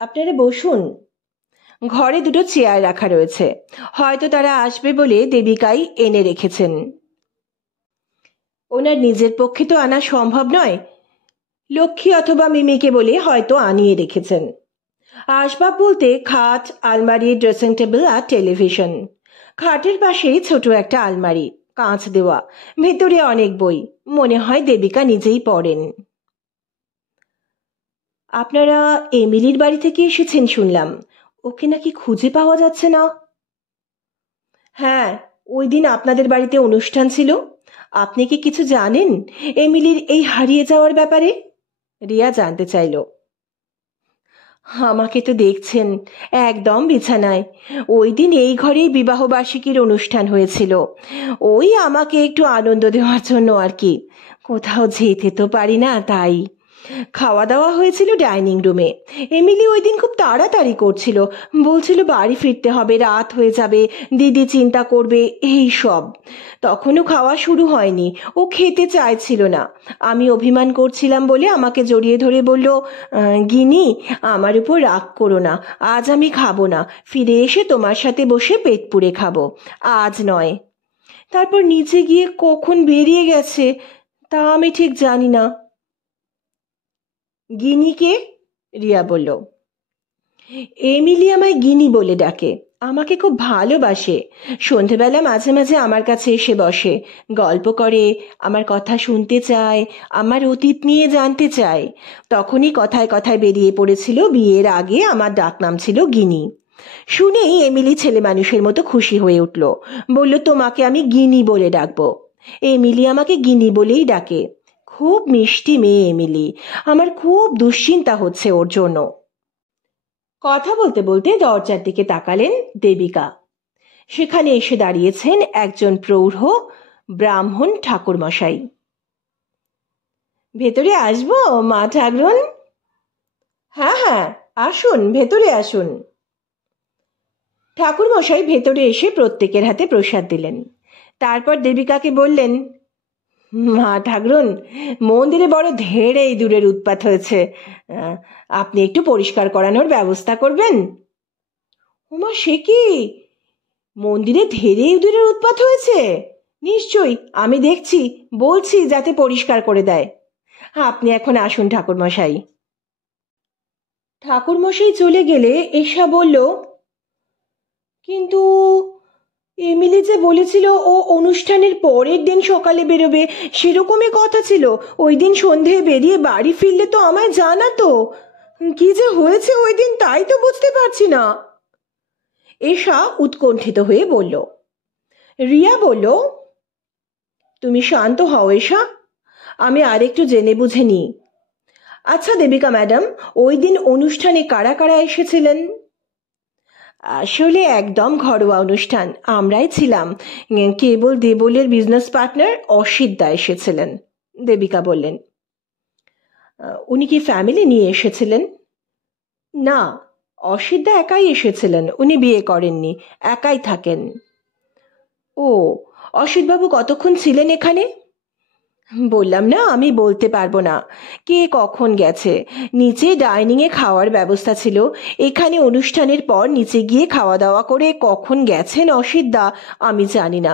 আপনারা বসুন। ঘরে দুটো চেয়ার রাখা রয়েছে, হয়তো তারা আসবে বলে দেবিকাই এনে রেখেছেন। ওনার নিজের পক্ষে তো আনা সম্ভব নয়, লক্ষ্মী অথবা মিমিকে বলে হয়তো আনিয়ে রেখেছেন। আসবাব বলতে খাট, আলমারি, ড্রেসিং টেবিল আর টেলিভিশন। খাটের পাশেই ছোট একটা আলমারি, কাঁচ দেওয়া, ভেতরে অনেক বই। মনে হয় দেবিকা নিজেই পড়েন। আপনারা এমিলির বাড়ি থেকে এসেছেন শুনলাম, ওকে নাকি খুঁজে পাওয়া যাচ্ছে না? হ্যাঁ, ওই দিন আপনাদের বাড়িতে অনুষ্ঠান ছিল। আপনি কি কিছু জানেন এমিলির এই হারিয়ে যাওয়ার ব্যাপারে? রিয়া জানতে চাইল। আমাকে তো দেখছেন একদম বিছানায়। ওই দিন এই ঘরেই বিবাহবার্ষিকীর অনুষ্ঠান হয়েছিল। ওই আমাকে একটু আনন্দ দেওয়ার জন্য আর কি। কোথাও যেতে তো পারি না, তাই। খাওয়া দাওয়া হয়েছিল ডাইনিং রুমে। এমিলি ওই দিন খুব তাড়াতাড়ি করছিল, বলছিল বাড়ি ফিরতে হবে, রাত হয়ে যাবে, দিদি চিন্তা করবে, এই সব। তখনও খাওয়া শুরু হয়নি, ও খেতে চাইছিল না। আমি অভিমান করছিলাম বলে আমাকে জড়িয়ে ধরে বলল, গিনি আমার উপর রাগ করো না, আজ আমি খাবো না, ফিরে এসে তোমার সাথে বসে পেট পুড়ে খাবো, আজ নয়। তারপর নিচে গিয়ে কখন বেরিয়ে গেছে তা আমি ঠিক জানি না। গিনিকে? রিয়া বলল। এমিলি আমায় গিনি বলে ডাকে, আমাকে খুব ভালোবাসে। সন্ধেবেলা মাঝে মাঝে আমার কাছে এসে বসে, গল্প করে, আমার কথা শুনতে চায়, আমার অতীত নিয়ে জানতে চায়। তখনই কথায় কথায় বেরিয়ে পড়েছিল বিয়ের আগে আমার ডাকনাম ছিল গিনি। শুনেই এমিলি ছেলে মানুষের মতো খুশি হয়ে উঠল, বলল তোমাকে আমি গিনি বলে ডাকবো। এমিলি আমাকে গিনি বলেই ডাকে। খুব মিষ্টি মেয়ে এমিলি, আমার খুব দুশ্চিন্তা হচ্ছে ওর জন্য। কথা বলতে বলতে দরজার দিকে তাকালেন দেবিকা। সেখানে এসে দাঁড়িয়েছেন একজন প্রৌঢ় ব্রাহ্মণ ঠাকুরমশাই। ভেতরে আসবো মা ঠাকরুন? হ্যাঁ হ্যাঁ, আসুন, ভেতরে আসুন। ঠাকুরমশাই ভেতরে এসে প্রত্যেকের হাতে প্রসাদ দিলেন। তারপর দেবিকাকে বললেন, মা ঠাকরুন, মন্দিরে বড় ধেড়ে ইঁদুরের উৎপাত হয়েছে, আপনি একটু পরিষ্কার করানোর ব্যবস্থা করবেন? ওমা, সে কি, মন্দিরে ধেড়ে ইঁদুরের উৎপাত হয়েছে? নিশ্চয়ই, আমি দেখছি, বলছি যাতে পরিষ্কার করে দেয়। আপনি এখন আসুন ঠাকুরমশাই। ঠাকুরমশাই চলে গেলে এশা বলল, কিন্তু এমিলি যে বলেছিল ও অনুষ্ঠানের পরের দিন সকালে বেরোবে, সেরকমই কথা ছিল। ওই দিন সন্ধে বেরিয়ে বাড়ি ফিরলে তো আমায় জানাতো। কি যে হয়েছে ওই দিন তাই তো বুঝতে পারছি না। এশা উৎকণ্ঠিত হয়ে বলল। রিয়া বলল, তুমি শান্ত হও এশা, আমি আরেকটু জেনে বুঝে নিই। আচ্ছা দেবিকা ম্যাডাম, ওই দিন অনুষ্ঠানে কারা কারা এসেছিলেন? আসলে একদম ঘরোয়া অনুষ্ঠান, আমরাই ছিলাম। কেবল দেবলের বিজনেস পার্টনার অসিত দা এসেছিলেন। দেবিকা বললেন। উনি কি ফ্যামিলি নিয়ে এসেছিলেন? না, অসিত দা একাই এসেছিলেন, উনি বিয়ে করেননি, একাই থাকেন। ও, অসিতবাবু কতক্ষণ ছিলেন এখানে? বললাম না, আমি বলতে পারবো না কে কখন গেছে। নিচে ডাইনিংয়ে খাওয়ার ব্যবস্থা ছিল, এখানে অনুষ্ঠানের পর নিচে গিয়ে খাওয়া দাওয়া করে কখন গেছেন অসিতদা আমি জানি না।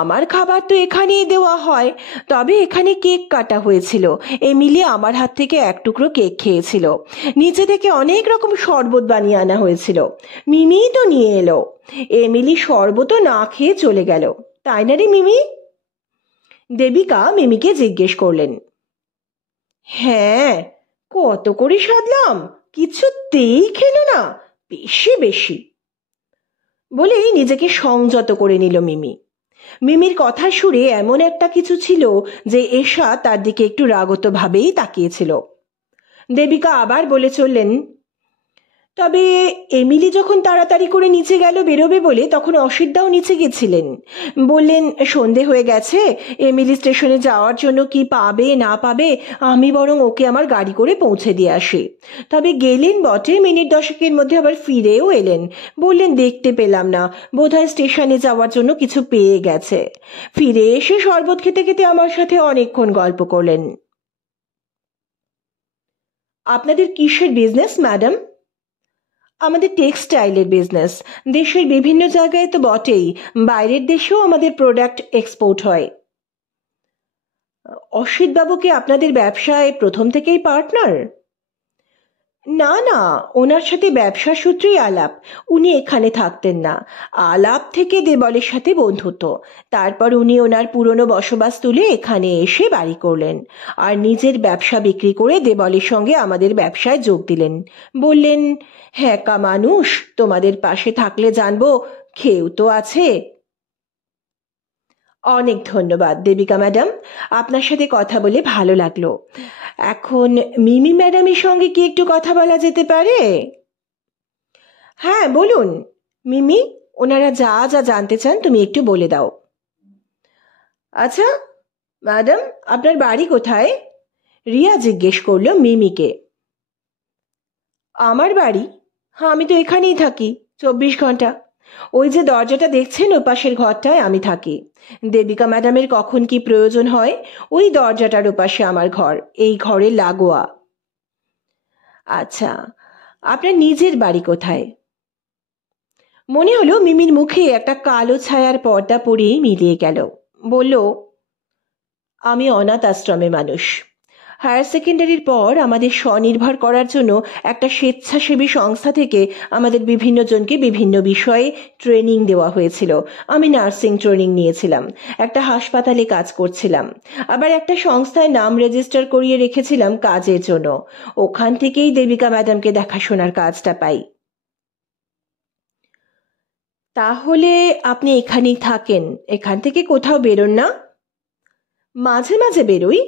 আমার খাবার তো এখানেই দেওয়া হয়। তবে এখানে কেক কাটা হয়েছিল, এমিলি আমার হাত থেকে এক টুকরো কেক খেয়েছিল। নিচে থেকে অনেক রকম শরবত বানিয়ে আনা হয়েছিল, মিমিই তো নিয়ে এলো। এমিলি শরবতও না খেয়ে চলে গেল, তাই না রে মিমি? দেবিকা মিমিকে জিজ্ঞেস করলেন। হ্যাঁ, কত করে সাধলাম, কিছুতেই খেলো না, বেশি বেশি বলেই নিজেকে সংযত করে নিল মিমি। মিমির কথার সুরে এমন একটা কিছু ছিল যে এশা তার দিকে একটু রাগত ভাবেই তাকিয়েছিল। দেবিকা আবার বলে চললেন, তবে এমিলি যখন তাড়াতাড়ি করে নিচে গেল বেরোবে বলে, তখন অসিতদাও নিচে গেছিলেন। বললেন সন্ধে হয়ে গেছে, এমিলি স্টেশনে যাওয়ার জন্য কি পাবে না পাবে, আমি বরং ওকে আমার গাড়ি করে পৌঁছে দিয়ে আসি। তবে গেলেন বটে, মিনিট 10-এর মধ্যে আবার ফিরেও এলেন। বললেন দেখতে পেলাম না, বোধহয় স্টেশনে যাওয়ার জন্য কিছু পেয়ে গেছে। ফিরে এসে শরবত খেতে খেতে আমার সাথে অনেকক্ষণ গল্প করলেন। আপনাদের কিসের বিজনেস ম্যাডাম? আমাদের টেক্সটাইলের বিজনেস। দেশের বিভিন্ন জায়গায় তো বটেই, বাইরের দেশেও আমাদের প্রোডাক্ট এক্সপোর্ট হয়। অসিত বাবু কি আপনাদের ব্যবসায় প্রথম থেকেই পার্টনার? না না, ওনার সাথে ব্যবসার সূত্রেই আলাপ। উনি এখানে থাকতেন না, আলাপ থেকে দেবলের সাথে বন্ধুত্ব। তারপর উনি ওনার পুরনো বসবাস তুলে এখানে এসে বাড়ি করলেন, আর নিজের ব্যবসা বিক্রি করে দেবলের সঙ্গে আমাদের ব্যবসায় যোগ দিলেন। বললেন, হ্যাঁকা মানুষ, তোমাদের পাশে থাকলে জানবো কেউ তো আছে। অনেক ধন্যবাদ দেবিকা ম্যাডাম, আপনার সাথে কথা বলে ভালো লাগলো। এখন মিমি ম্যাডামের সঙ্গে কি একটু কথা বলা যেতে পারে? হ্যাঁ বলুন মিমি, ওনারা যা যা জানতে চান তুমি একটু বলে দাও। আচ্ছা ম্যাডাম, আপনার বাড়ি কোথায়? রিয়া জিজ্ঞেস করলো মিমিকে। আমার বাড়ি? হ্যাঁ, আমি তো এখানেই থাকি 24 ঘন্টা। ওই যে দরজাটা দেখছেন, ও পাশের ঘরটায় আমি থাকি। দেবিকা ম্যাডামের কখন কি প্রয়োজন হয়, ওই দরজাটার ওপাশে আমার ঘর, এই ঘরে লাগোয়া। আচ্ছা, আপনার নিজের বাড়ি কোথায়? মনে হলো মিমির মুখে একটা কালো ছায়ার পর্দা পড়েই মিলিয়ে গেল। বলল, আমি অনাথ আশ্রমে মানুষ। হায়ার সেকেন্ডারির পর আমাদের স্বনির্ভর করার জন্য একটা স্বেচ্ছাসেবী সংস্থা থেকে আমাদের বিভিন্ন জনকে বিভিন্ন বিষয়ে ট্রেনিং দেওয়া হয়েছিল। আমি নার্সিং ট্রেনিং নিয়েছিলাম, একটা হাসপাতালে কাজ করছিলাম, আবার একটা সংস্থায় নাম রেজিস্টার করিয়ে রেখেছিলাম কাজের জন্য। ওখান থেকেই দেবিকা ম্যাডামকে দেখাশোনার কাজটা পাই। তাহলে আপনি এখানেই থাকেন, এখান থেকে কোথাও বেরোন না? মাঝে মাঝে বেরোই।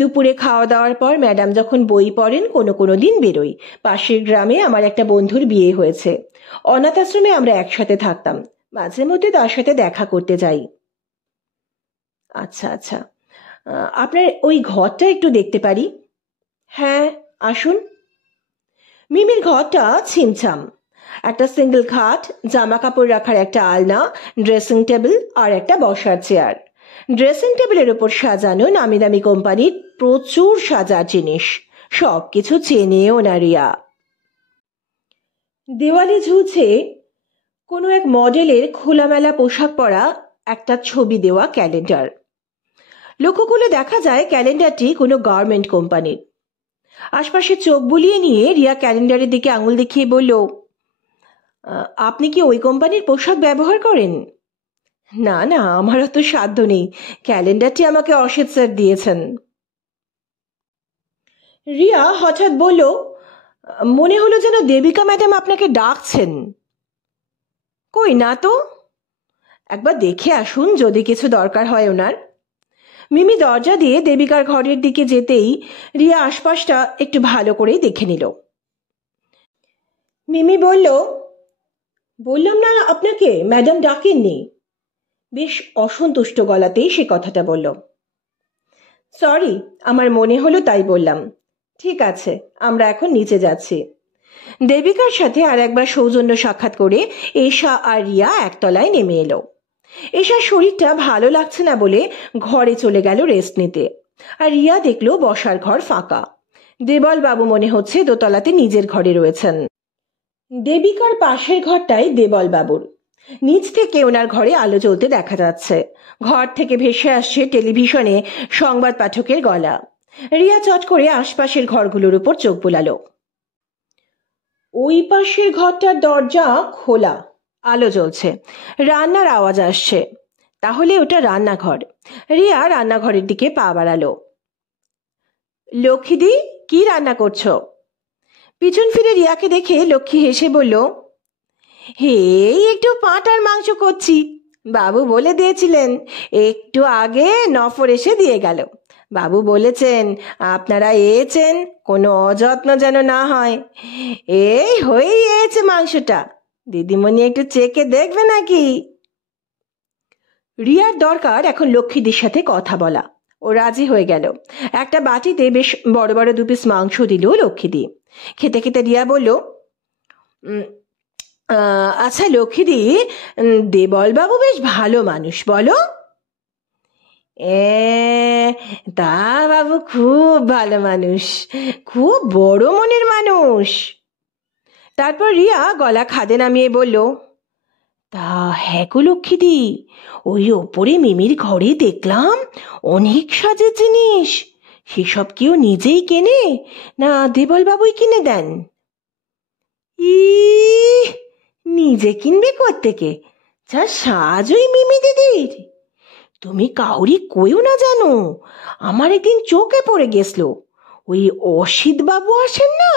দুপুরে খাওয়া দাওয়ার পর ম্যাডাম যখন বই পড়েন কোনো কোনো দিন বেরোই। পাশের গ্রামে আমার একটা বন্ধুর বিয়ে হয়েছে, অনাথ আশ্রমে আমরা একসাথে থাকতাম, মাঝে মধ্যে তার সাথে দেখা করতে যাই। আচ্ছা আচ্ছা, আপনার ওই ঘরটা একটু দেখতে পারি? হ্যাঁ আসুন। মিমির ঘরটা ছিমছাম। একটা সিঙ্গেল খাট, জামা কাপড় রাখার একটা আলনা, ড্রেসিং টেবিল আর একটা বসার চেয়ার। ড্রেসিং টেবিলের উপর সাজানো নামি দামি কোম্পানির প্রচুর সাজার জিনিস, সবকিছু চেনেও না রিয়া। দেওয়ালে ঝুলছে কোনো এক মডেলের খোলামেলা পোশাক পরা একটা ছবি দেওয়া ক্যালেন্ডার। লক্ষ্য করলে দেখা যায় ক্যালেন্ডারটি কোনো গার্মেন্ট কোম্পানির। আশপাশে চোখ বুলিয়ে নিয়ে রিয়া ক্যালেন্ডারের দিকে আঙুল দেখিয়ে বলল, আপনি কি ওই কোম্পানির পোশাক ব্যবহার করেন? না না, আমার অত সাধ্য নেই, ক্যালেন্ডারটি আমাকে অসিত স্যার দিয়েছেন। রিয়া হঠাৎ বলল, মনে হলো যেন দেবিকা ম্যাডাম আপনাকে ডাকছেন। কই না তো, একবার দেখে আসুন যদি কিছু দরকার হয় ওনার। মিমি দরজা দিয়ে দেবিকার ঘরের দিকে যেতেই রিয়া আশপাশটা একটু ভালো করেই দেখে নিল। মিমি বলল, বললাম না আপনাকে ম্যাডাম ডাকেননি। বেশ অসন্তুষ্ট গলাতেই সে কথাটা বলল। সরি, আমার মনে হলো তাই বললাম। ঠিক আছে, আমরা এখন নিচে যাচ্ছি। দেবিকার সাথে আর একবার সৌজন্য সাক্ষাৎ করে এশা আর রিয়া একতলায় নেমে এলো। এশার শরীরটা ভালো লাগছে না বলে ঘরে চলে গেল রেস্ট নিতে, আর রিয়া দেখলো বসার ঘর ফাঁকা। দেবল বাবু মনে হচ্ছে দোতলাতে নিজের ঘরে রয়েছেন। দেবিকার পাশের ঘরটাই দেবল বাবুর। নিচ থেকে ওনার ঘরে আলো জ্বলতে দেখা যাচ্ছে। ঘর থেকে ভেসে আসছে টেলিভিশনে সংবাদ পাঠকের গলা। রিয়া চট করে আশপাশের ঘরগুলোর উপর চোখ বোলালো। ওই পাশের ঘরটার দরজা খোলা, আলো জ্বলছে, রান্নার আওয়াজ আসছে। তাহলে ওটা রান্নাঘর। রিয়া রান্নাঘরের দিকে পা বাড়ালো। লক্ষ্মীদি, কি রান্না করছো? পিছন ফিরে রিয়াকে দেখে লক্ষ্মী হেসে বলল, হে একটু পাঁঠার মাংস করছি, বাবু বলে দিয়েছিলেন, একটু আগে নফর এসে দিয়ে গেল। বাবু বলেছেন আপনারা এয়েছেন, কোনো অযত্ন যেন না হয়। এই হয়েই এসেছে মাংসটা, দিদিমণি একটু চেখে দেখবে নাকি? রিয়ার দরকার এখন লক্ষ্মীদের সাথে কথা বলা। ও রাজি হয়ে গেল। একটা বাটিতে বেশ বড় বড় 2 পিস মাংস দিল লক্ষ্মীদি। খেতে খেতে রিয়া বলল, আচ্ছা লক্ষ্মীদি, দেবলবাবু বেশ ভালো মানুষ বলো? তা বাবু খুব ভালো মানুষ, খুব বড় মনের মানুষ। তারপর রিয়া গলা খাদে নামিয়ে বলল, তা হ্যাঁ গো লক্ষ্মীদি, ওই ওপরে মিমির ঘরে দেখলাম অনেক সাজের জিনিস। সেসব কেউ নিজেই কেনে না দেবলবাবুই কিনে দেন? ই, নিজে কিনবে কোত্থেকে? যা সাজ ওই মিমি দিদির! তুমি কাউরি কইও না জানো, আমার একদিন চোখে পড়ে গেছিল। ওই অসিত বাবু আসেন না,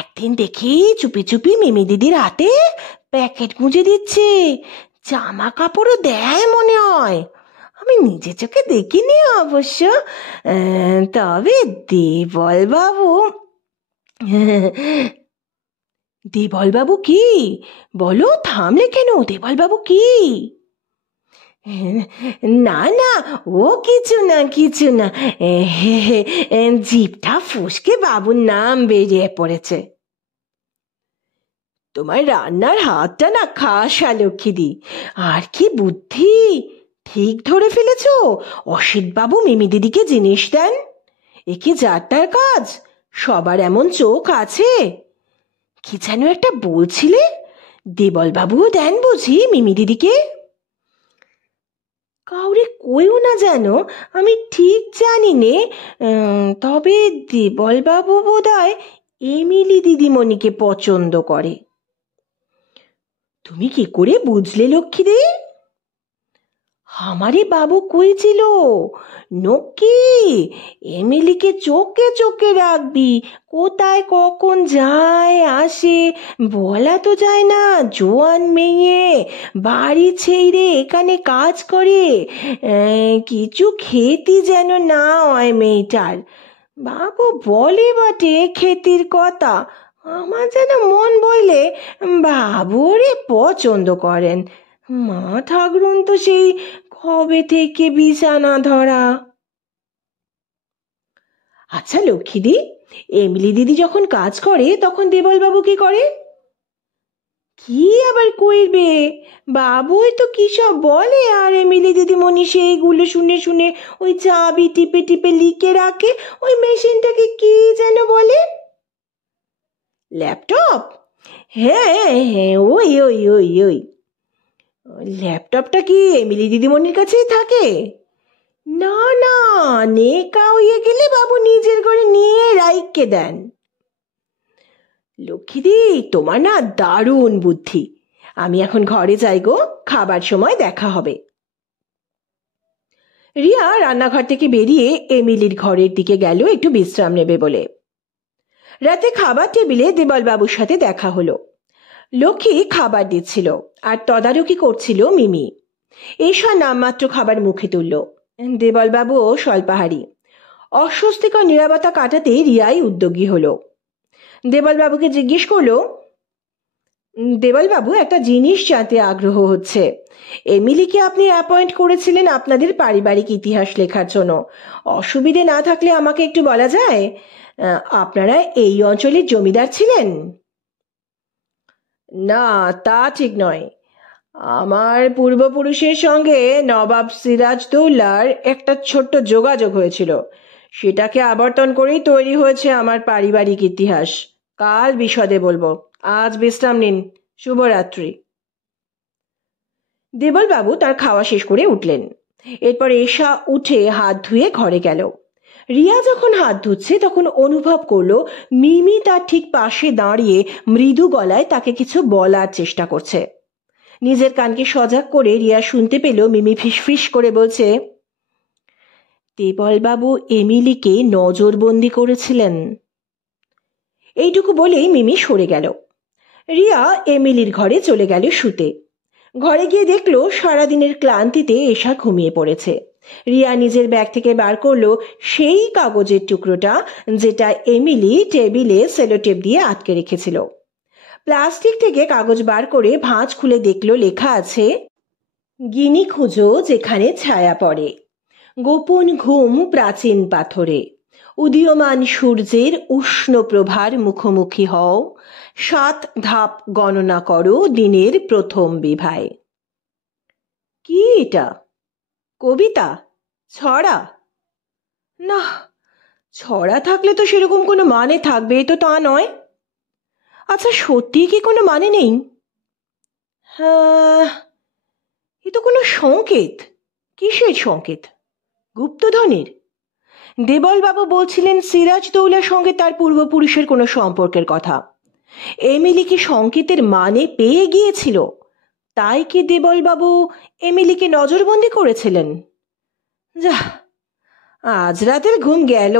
একদিন দেখি চুপি চুপি মিমি দিদির হাতে প্যাকেট গুঁজে দিচ্ছে, জামা কাপড়ও দেয় মনে হয়। আমি নিজে চোখে দেখিনি অবশ্য, তবে দেবলবাবু দেবলবাবু কি বলো? থামলে কেন? দেবলবাবু কি? না না, ও কিছু না কিছু না, জিভটা ফুসকে বাবুর নাম বেরিয়ে পড়েছে। তোমার রান্নার হাতটা না খাসা লক্ষ্মীদি, আর কি বুদ্ধি! ঠিক ধরে ফেলেছ, অসিত বাবু মিমি দিদিকে জিনিস দেন। এ কি যার তার কাজ? সবার এমন চোখ আছে? কি যেন একটা বলছিলে, দেবলবাবুও দেন বুঝি মিমি দিদিকে? কাউরে কইও না যেন, আমি ঠিক জানি নে, তবে দেবলবাবু বোধহয় এমিলি দিদিমণিকে পছন্দ করে। তুমি কি করে বুঝলে লক্ষ্মীদি? আমারে বাবু কইছিল, নকি এমিলিকে চোখে চোখে রাখবি, কোথায় কখন যায় আসে বলা তো যায় না। জোয়ান মেয়ে, বাড়ি ছেড়ে এখানে কাজ করে, কিছু খেতি যেন না হয় মেয়েটার। বাবু বলে বটে খেতির কথা, আমার যেন মন বইলে বাবু ওরে পছন্দ করেন। মা ঠাকরুন তো সেই কবে থেকে বিছানা ধরা। আচ্ছা লক্ষ্মীদি, এমলি দিদি যখন কাজ করে তখন দেবলবাবু কি করে? কি আবার কইবে, বাবুই তো কি সব বলে, আর এমিলি দিদিমণি সেইগুলো শুনে শুনে ওই চাবি টিপে টিপে লিখে রাখে। ওই মেশিনটাকে কি যেন বলে? ল্যাপটপ? হ্যাঁ হ্যাঁ, ওই ওই ওই ওই ল্যাপটপটা কি এমিলি দিদিমণির কাছেই থাকে? না না, নেকা হয়ে গেলে বাবু নিজের ঘরে নিয়ে রাইখে দেন। লক্ষ্মীদি, তোমার না দারুণ বুদ্ধি। আমি এখন ঘরে যাই গো, খাবার সময় দেখা হবে। রিয়া রান্নাঘর থেকে বেরিয়ে এমিলির ঘরের দিকে গেল একটু বিশ্রাম নেবে বলে। রাতে খাবার টেবিলে দেবলবাবুর সাথে দেখা হলো। লক্ষ্মী খাবার দিচ্ছিল আর তদারকি করছিল মিমি। এসা নামমাত্র খাবার মুখে তুলল। দেবলবাবু স্বল্পাহারী। অস্বস্তিকর নীরবতা কাটাতে রিয়াই উদ্যোগী হলো। দেবলবাবুকে জিজ্ঞেস করলো, দেবলবাবু, একটা জিনিস জানতে আগ্রহ হচ্ছে। এমিলিকে আপনি অ্যাপয়েন্ট করেছিলেন আপনাদের পারিবারিক ইতিহাস লেখার জন্য। অসুবিধে না থাকলে আমাকে একটু বলা যায়, আপনারা এই অঞ্চলের জমিদার ছিলেন? না, তা ঠিক নয়। আমার পূর্বপুরুষের সঙ্গে নবাব সিরাজদৌল্লার একটা ছোট্ট যোগাযোগ হয়েছিল, সেটাকে আবর্তন করেই তৈরি হয়েছে আমার পারিবারিক ইতিহাস। কাল বিশদে বলবো, আজ বিশ্রাম নিন। শুভরাত্রি। দেবলবাবু তার খাওয়া শেষ করে উঠলেন। এরপর এশা উঠে হাত ধুয়ে ঘরে গেল। রিয়া যখন হাত ধুচ্ছে তখন অনুভব করলো মিমি তার ঠিক পাশে দাঁড়িয়ে মৃদু গলায় তাকে কিছু বলার চেষ্টা করছে। নিজের কানকে সজাগ করে রিয়া শুনতে পেল মিমি ফিসফিস করে বলছে, দেবলবাবু এমিলিকে নজরবন্দি করেছিলেন। এইটুকু বলেই মিমি সরে গেল। রিয়া এমিলির ঘরে চলে গেল শুতে। ঘরে গিয়ে দেখলো সারাদিনের ক্লান্তিতে এশা ঘুমিয়ে পড়েছে। রিয়া নিজের ব্যাগ থেকে বার করলো সেই কাগজের টুকরোটা যেটা এমিলি টেবিলে সেলোটেপ দিয়ে আটকে রেখেছিল। প্লাস্টিক থেকে কাগজ বার করে ভাঁজ খুলে দেখলো লেখা আছে, গিনি খুঁজো যেখানে ছায়া পড়ে, গোপন ঘুম প্রাচীন পাথরে, উদীয়মান সূর্যের উষ্ণ প্রভার মুখোমুখি হও, 7 ধাপ গণনা করো দিনের প্রথম বিভায়। কি এটা? কবিতা? ছড়া? না, ছড়া থাকলে তো সেরকম কোনো মানে থাকবে, তো তা নয়। আচ্ছা, সত্যি কি কোনো মানে নেই? হ্যাঁ, এ তো কোনো সংকেত। কিসের সংকেত? গুপ্তধনের? দেবলবাবু বলছিলেন সিরাজদৌলার সঙ্গে তার পূর্বপুরুষের কোনো সম্পর্কের কথা। এমিলি কি সংকেতের মানে পেয়ে গিয়েছিল? তাই কি দেবলবাবু এমিলিকে নজরবন্দি করেছিলেন? যা, আজ রাতের ঘুম গেল।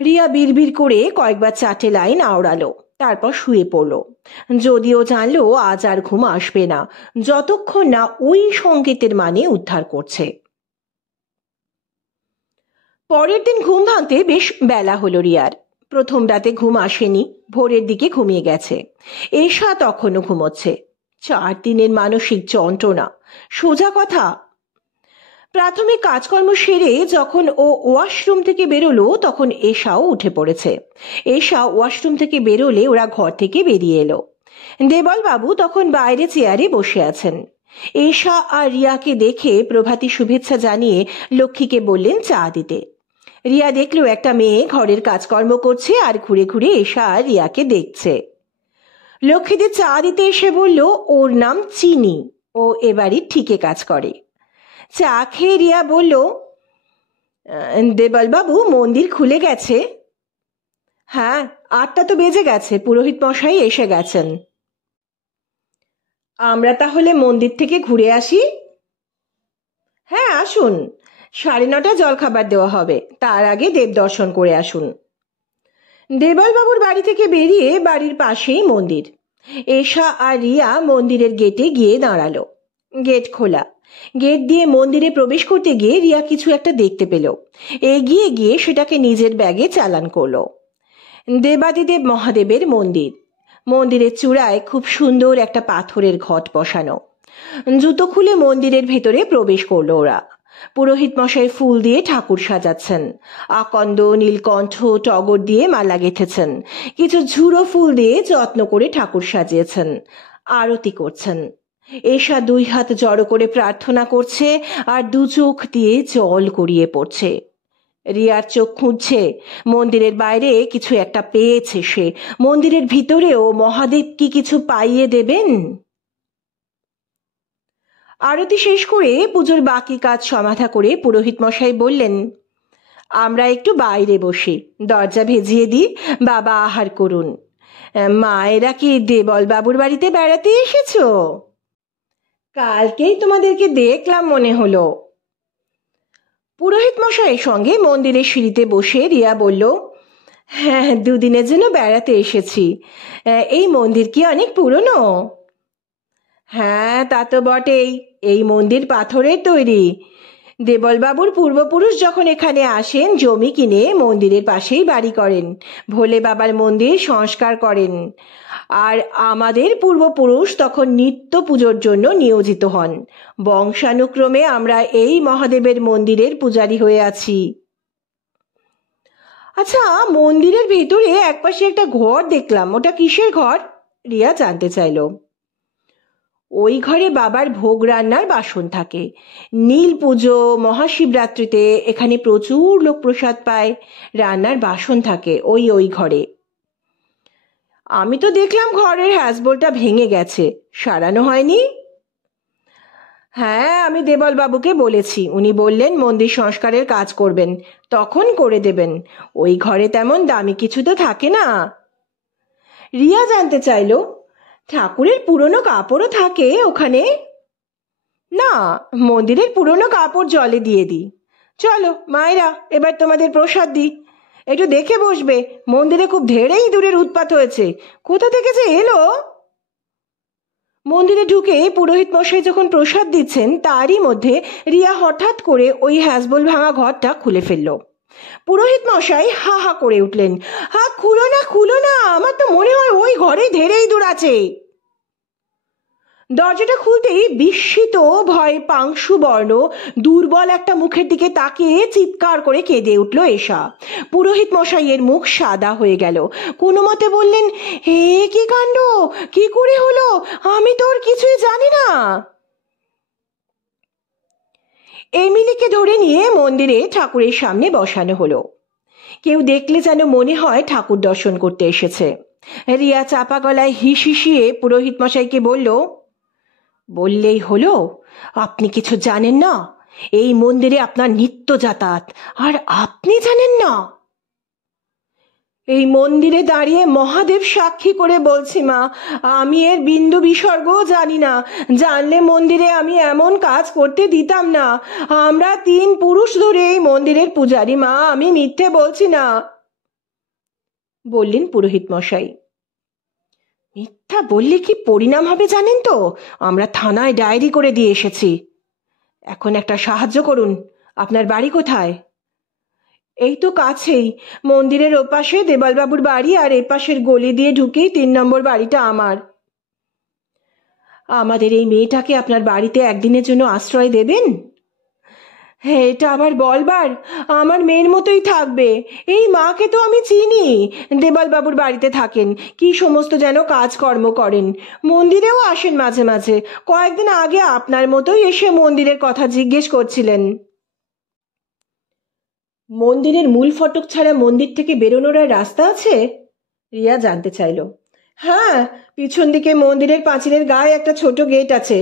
রিয়া বিড়বিড় করে কয়েকবার 4টে লাইন আওড়ালো, তারপর শুয়ে পড়ল। যদিও জানলো আজ আর ঘুম আসবে না যতক্ষণ না ওই সংকেতের মানে উদ্ধার করছে। পরের দিন ঘুম ভাঙতে বেশ বেলা হলো রিয়ার। প্রথম রাতে ঘুম আসেনি, ভোরের দিকে ঘুমিয়ে গেছে। এশা তখনও ঘুমোচ্ছে। 4 দিনের মানসিক যন্ত্রণা, সোজা কথা। প্রাথমিক কাজকর্ম সেরে যখন ও ওয়াশরুম থেকে বেরোলো তখন এশাও উঠে পড়েছে। এশা ওয়াশরুম থেকে বেরোলে ওরা ঘর থেকে বেরিয়ে এলো। দেবলবাবু তখন বাইরে চেয়ারে বসে আছেন। এশা আর রিয়াকে দেখে প্রভাতী শুভেচ্ছা জানিয়ে লক্ষ্মীকে বললেন চা দিতে। রিয়া দেখলো একটা মেয়ে ঘরের কাজকর্ম করছে আর ঘুরে ঘুরে এশা আর রিয়াকে দেখছে। লক্ষ্মীদের চা দিতে এসে বলল ওর নাম চিনি, ও এবারই ঠিকে কাজ করে। চা খেয়ে রিয়া বলল, দেবলবাবু মন্দির খুলে গেছে? হ্যাঁ, 8টা তো বেজে গেছে, পুরোহিত মশাই এসে গেছেন। আমরা তাহলে মন্দির থেকে ঘুরে আসি? হ্যাঁ আসুন, 9:30 জলখাবার দেওয়া হবে, তার আগে দেব দর্শন করে আসুন। দেবলবাবুর বাড়ি থেকে বেরিয়ে বাড়ির পাশেই মন্দির। এশা আর রিয়া মন্দিরের গেটে গিয়ে দাঁড়ালো। গেট খোলা। গেট দিয়ে মন্দিরে প্রবেশ করতে গিয়ে রিয়া কিছু একটা দেখতে পেল। এগিয়ে গিয়ে সেটাকে নিজের ব্যাগে চালান করলো। দেবাদিদেব মহাদেবের মন্দির। মন্দিরের চূড়ায় খুব সুন্দর একটা পাথরের ঘট বসানো। জুতো খুলে মন্দিরের ভেতরে প্রবেশ করলো ওরা। পুরোহিত মশাই ফুল দিয়ে ঠাকুর সাজাচ্ছেন। আকন্দ, নীলকণ্ঠ, টগর দিয়ে মালা গেঁথেছেন। কিছু ঝুড়ো ফুল দিয়ে যত্ন করে ঠাকুর সাজিয়েছেন। আরতি করছেন। এশা 2 হাত জড়ো করে প্রার্থনা করছে আর 2 চোখ দিয়ে জল গড়িয়ে পড়ছে। রিয়ার চোখ খুঁজছে। মন্দিরের বাইরে কিছু একটা পেয়েছে সে। মন্দিরের ভিতরেও মহাদেব কি কিছু পাইয়ে দেবেন? আরতি শেষ করে পুজোর বাকি কাজ সমাধা করে পুরোহিত মশাই বললেন, আমরা একটু বাইরে বসি, দরজা ভেজিয়ে দিই, বাবা আহার করুন। মায়েরা কি দেবলবাবুর বাড়িতে বেড়াতে এসেছো? কালকেই তোমাদেরকে দেখলাম মনে হলো। পুরোহিত মশাইয়ের সঙ্গে মন্দিরের সিঁড়িতে বসে রিয়া বলল, হ্যাঁ 2 দিনের জন্য বেড়াতে এসেছি। এই মন্দির কি অনেক পুরনো? হ্যাঁ তা তো বটেই, এই মন্দির পাথরের তৈরি। দেবলবাবুর পূর্বপুরুষ যখন এখানে আসেন জমি কিনে মন্দিরের পাশেই বাড়ি করেন, ভোলে বাবার মন্দির সংস্কার করেন। আর আমাদের পূর্বপুরুষ তখন নিত্য পুজোর জন্য নিয়োজিত হন। বংশানুক্রমে আমরা এই মহাদেবের মন্দিরের পূজারী হয়ে আছি। আচ্ছা, মন্দিরের ভেতরে একপাশে একটা ঘর দেখলাম, ওটা কিসের ঘর? রিয়া জানতে চাইল। ওই ঘরে বাবার ভোগ রান্নার বাসন থাকে। নীল পুজো, মহাশিবরাত্রিতে এখানে প্রচুর লোক প্রসাদ পায়। রান্নার বাসন থাকে ওই ঘরে। আমি তো দেখলাম ঘরের হ্যাসবোলটা ভেঙে গেছে, সারানো হয়নি। হ্যাঁ, আমি দেবলবাবুকে বলেছি, উনি বললেন মন্দির সংস্কারের কাজ করবেন, তখন করে দেবেন। ওই ঘরে তেমন দামি কিছু তো থাকে না। রিয়া জানতে চাইল, ঠাকুরের পুরনো কাপড়ও থাকে ওখানে? না, মন্দিরের পুরনো কাপড় জলে দিয়ে দিই। চলো মায়েরা, এবার তোমাদের প্রসাদ দিই। একটু দেখে বসবে, মন্দিরে খুব ধেড়ে ইঁদুরের উৎপাত হয়েছে। কোথা থেকে যে এলো? মন্দিরে ঢুকে পুরোহিত মশাই যখন প্রসাদ দিচ্ছেন তারই মধ্যে রিয়া হঠাৎ করে ওই হ্যাজবল ভাঙা ঘরটা খুলে ফেলল। পুরোহিত মশাই হা হা করে উঠলেন, হা খুলো না খুলো না, আমার তো মনে হয় ওই ঘরে ধেড়েই দূর আছে। দরজাটা খুলতেই বিস্মিত ভয়ে পাংশু বর্ণ দুর্বল একটা মুখের দিকে তাকিয়ে চিৎকার করে কেঁদে উঠল এশা। পুরোহিত মশাইয়ের মুখ সাদা হয়ে গেল। কোনো মতে বললেন, হে কি কাণ্ড, কি করে হলো, আমি তোর কিছুই জানি না। এমিলিকে ধরে নিয়ে মন্দিরে ঠাকুরের সামনে বসানো হলো। কেউ দেখলে যেন মনে হয় ঠাকুর দর্শন করতে এসেছে। রিয়া চাপা গলায় হিসিয়ে পুরোহিত মশাইকে বলল, বললেই হলো, আপনি কিছু জানেন না? এই মন্দিরে আপনার নিত্য যাতায়াত, আর আপনি জানেন না? এই মন্দিরে দাঁড়িয়ে মহাদেব সাক্ষী করে বলছি মা, আমি এর বিন্দু বিসর্গও জানি না। জানলে মন্দিরে আমি এমন কাজ করতে দিতাম না। আমরা 3 পুরুষ ধরে এই মন্দিরের পূজারি মা, আমি মিথ্যে বলছি না, বললেন পুরোহিত মশাই। মিথ্যা বললে কি পরিণাম হবে জানেন তো? আমরা থানায় ডায়েরি করে দিয়ে এসেছি। এখন একটা সাহায্য করুন, আপনার বাড়ি কোথায়? এই তো কাছেই, মন্দিরের ওপাশে দেবালবাবুর বাড়ি, আর এপাশের গলি দিয়ে ঢুকেই 3 নম্বর বাড়িটা আমার। আমাদের এই মেয়েটাকে আপনার বাড়িতে একদিনের জন্য আশ্রয় দেবেন? হ্যাঁ, এটা আবার বলবার, আমার মেয়ের মতোই থাকবে। এই মাকে তো আমি চিনি, দেবালবাবুর বাড়িতে থাকেন, কি সমস্ত যেন কাজকর্ম করেন, মন্দিরেও আসেন মাঝে মাঝে। কয়েকদিন আগে আপনার মতোই এসে মন্দিরের কথা জিজ্ঞেস করছিলেন। মন্দিরের মূল ফটক ছাড়া মন্দির থেকে বেরোনোর আর রাস্তা আছে? রিয়া জানতে চাইল। হ্যাঁ, পিছন দিকে মন্দিরের পাঁচিলের গায়ে একটা ছোট গেট আছে।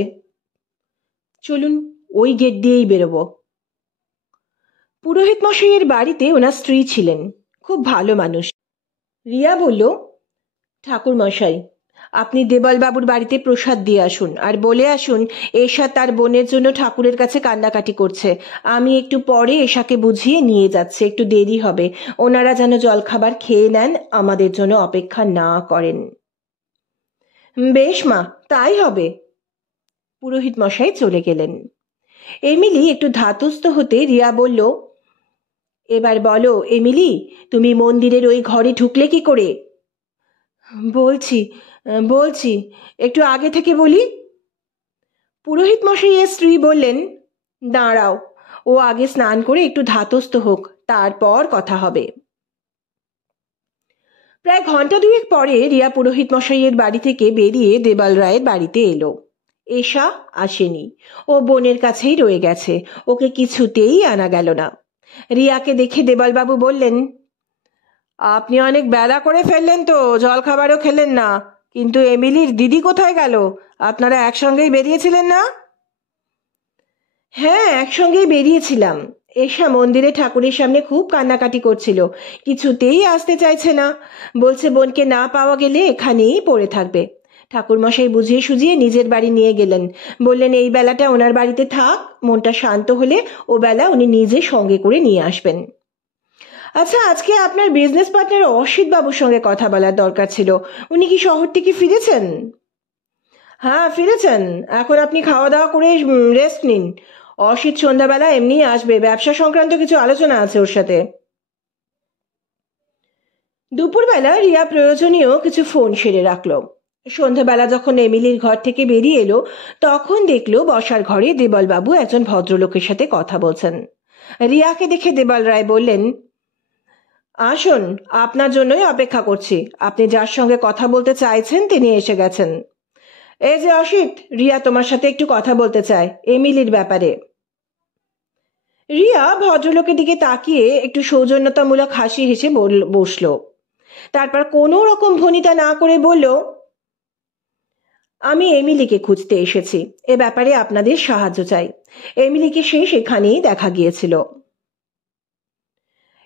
চলুন, ওই গেট দিয়েই বেরোবো। পুরোহিত মশাইয়ের বাড়িতে ওনার স্ত্রী ছিলেন, খুব ভালো মানুষ। রিয়া বলল, ঠাকুর মশাই, আপনি দেবালবাবুর বাড়িতে প্রসাদ দিয়ে আসুন, আর বলে আসুন এশা তার বোনের জন্য ঠাকুরের কাছে কান্নাকাটি করছে। আমি একটু পরে এশাকে বুঝিয়ে নিয়ে যাচ্ছি, একটু দেরি হবে। ওনারা যেন জলখাবার খেয়ে নেন, আমাদের জন্য অপেক্ষা না করেন। বেশ মা, তাই হবে। পুরোহিত মশাই চলে গেলেন। এমিলি একটু ধাতস্থ হতে রিয়া বলল, এবার বলো এমিলি, তুমি মন্দিরের ওই ঘরে ঢুকলে কি করে? বলছি বলছি, একটু আগে থেকে বলি। পুরোহিত মশাইয়ের স্ত্রী বললেন, দাঁড়াও, ও আগে স্নান করে একটু ধাতস্থ হোক, তারপর কথা হবে। প্রায় ঘন্টা 2 পরে রিয়া পুরোহিত মশাইয়ের বাড়ি থেকে বেরিয়ে দেবাল রায়ের বাড়িতে এলো। এশা আসেনি, ও বোনের কাছেই রয়ে গেছে, ওকে কিছুতেই আনা গেল না। রিয়াকে দেখে দেবালবাবু বললেন, আপনি অনেক বেলা করে ফেললেন তো, জলখাবারও খেলেন না। কিন্তু এমিলির দিদি কোথায় গেল? আপনারা একসঙ্গেই বেরিয়েছিলেন না? হ্যাঁ, একসঙ্গেই বেরিয়েছিলাম। এশা মন্দিরে ঠাকুরের সামনে খুব কান্নাকাটি করছিল, কিছুতেই আসতে চাইছে না, বলছে বোনকে না পাওয়া গেলে এখানেই পড়ে থাকবে। ঠাকুরমশাই বুঝিয়ে সুঝিয়ে নিজের বাড়ি নিয়ে গেলেন, বললেন এই বেলাটা ওনার বাড়িতে থাক, মনটা শান্ত হলে ও বেলা উনি নিজে সঙ্গে করে নিয়ে আসবেন। আচ্ছা, আজকে আপনার বিজনেস পার্টনার অসিত বাবুর সঙ্গে কথা বলার দরকার ছিল, উনি কি শহর থেকে ফিরেছেন? হ্যাঁ, ফিরেছেন। এখন আপনি খাওয়া দাওয়া করে রেস্ট নিন। অসিত সন্ধ্যাবেলা এমনি আসবে, ব্যবসা সংক্রান্ত কিছু আলোচনা আছে ওর সাথে। দুপুরবেলা রিয়া প্রয়োজনীয় কিছু ফোন সেরে রাখলো। সন্ধ্যাবেলা যখন এমিলির ঘর থেকে বেরিয়ে এলো, তখন দেখলো বসার ঘরে দেবালবাবু একজন ভদ্রলোকের সাথে কথা বলছেন। রিয়াকে দেখে দেবাল রায় বললেন, আসুন, আপনার জন্যই অপেক্ষা করছি। আপনি যার সঙ্গে কথা বলতে চাইছেন তিনি এসে গেছেন। এই যে অসিত, রিয়া তোমার সাথে একটু কথা বলতে চায় এমিলির ব্যাপারে। রিয়া ভদ্রলোকের দিকে তাকিয়ে একটু সৌজন্যতামূলক হাসি হেসে বসল। তারপর কোনো রকম ভনিতা না করে বলল, আমি এমিলিকে খুঁজতে এসেছি, এ ব্যাপারে আপনাদের সাহায্য চাই। এমিলিকে সেখানেই দেখা গিয়েছিল।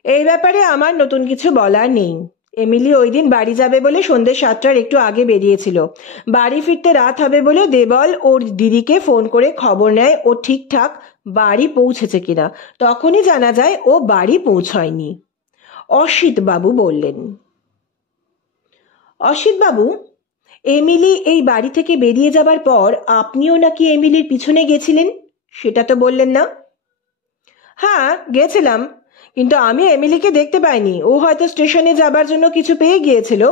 এই ব্যাপারে আমার নতুন কিছু বলার নেই। এমিলি ওই দিন বাড়ি যাবে বলে সন্ধ্যে 7টার একটু আগে বেরিয়েছিল। বাড়ি ফিরতে রাত হবে বলে দেবল ওর দিদিকে ফোন করে খবর নেয় ও ঠিকঠাক বাড়ি পৌঁছেছে কিনা। তখনই জানা যায় ও বাড়ি পৌঁছয়নি। অসিত বাবু বললেন। অসিত বাবু, এমিলি এই বাড়ি থেকে বেরিয়ে যাবার পর আপনিও নাকি এমিলির পিছনে গেছিলেন, সেটা তো বললেন না? হ্যাঁ গেছিলাম, কিন্তু আমি এমিলিকে দেখতে পাইনি। ও হয়তো স্টেশনে যাবার জন্য কিছু পেয়ে গিয়েছিল।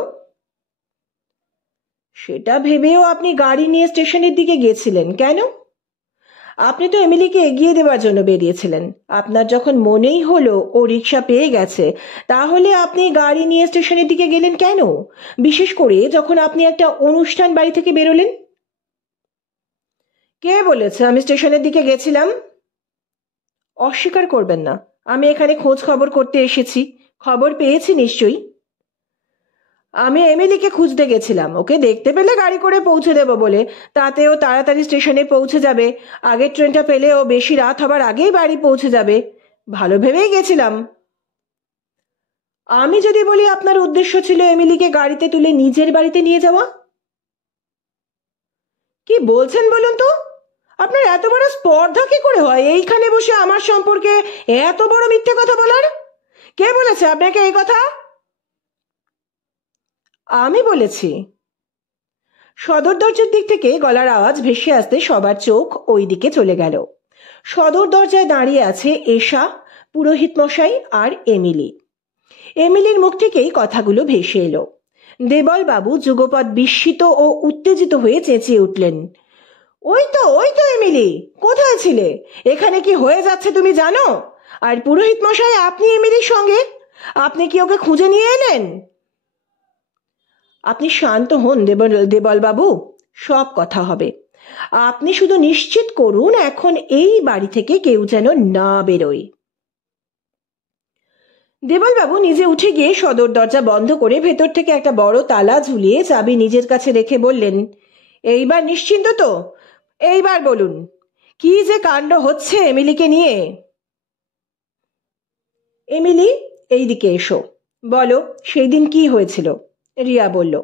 সেটা ভেবেও আপনি গাড়ি নিয়ে স্টেশনের দিকে গেছিলেন কেন? আপনি তো এমিলিকে এগিয়ে দেওয়ার জন্য বেরিয়েছিলেন। আপনার যখন মনেই হলো ও রিক্সা পেয়ে গেছে, তাহলে আপনি গাড়ি নিয়ে স্টেশনের দিকে গেলেন কেন? বিশেষ করে যখন আপনি একটা অনুষ্ঠান বাড়ি থেকে বেরোলেন। কে বলেছে আমি স্টেশনের দিকে গেছিলাম? অস্বীকার করবেন না, আমি এখানে খোঁজ খবর করতে এসেছি। খবর পেয়েছি নিশ্চয়ই। আমি এমিলিকে খুঁজতে গেছিলাম, ওকে দেখতে পেলে গাড়ি করে পৌঁছে দেব বলে। তাতেও তাড়াতাড়ি স্টেশনে পৌঁছে যাবে, আগের ট্রেনটা পেলে ও বেশি রাত হবার আগেই বাড়ি পৌঁছে যাবে, ভালো ভেবেই গেছিলাম। আমি যদি বলি আপনার উদ্দেশ্য ছিল এমিলিকে গাড়িতে তুলে নিজের বাড়িতে নিয়ে যাওয়া? কি বলছেন বলুন তো? আপনার এত বড় স্পর্ধা কি করে হয় এইখানে বসে আমার সম্পর্কে এত বড় মিথ্যে কথা বলার? কে বলেছে আপনাকে এই কথা? আমি বলেছি। সদর দরজার দিক থেকে গলার আওয়াজ ভেসে আসতে সবার চোখ ওই দিকে চলে গেল। সদর দরজায় দাঁড়িয়ে আছে এশা, পুরোহিত মশাই আর এমিলি। এমিলির মুখ থেকেই কথাগুলো ভেসে এলো। দেবল বাবু যুগপৎ বিস্মিত ও উত্তেজিত হয়ে চেঁচিয়ে উঠলেন, ওই তো এমিলি, কোথায় ছিলে? এখানে কি হয়ে যাচ্ছে তুমি জানো? আর পুরোহিত মশাই আপনি এমিলির সঙ্গে? আপনি কি ওকে খুঁজে নিয়ে এলেন? আপনি শান্ত হন দেবল বাবু, সব কথা হবে। আপনি শুধু নিশ্চিত করুন এখন এই বাড়ি থেকে কেউ যেন না বেরোয়। দেবলবাবু নিজে উঠে গিয়ে সদর দরজা বন্ধ করে ভেতর থেকে একটা বড় তালা ঝুলিয়ে চাবি নিজের কাছে রেখে বললেন, এইবার নিশ্চিন্ত তো? এইবার বলুন, কি যে কাণ্ড হচ্ছে এমিলিকে নিয়ে। এমিলি, এই দিকে এসো, বলো সেই দিন কি হয়েছিল। রিয়া বলল।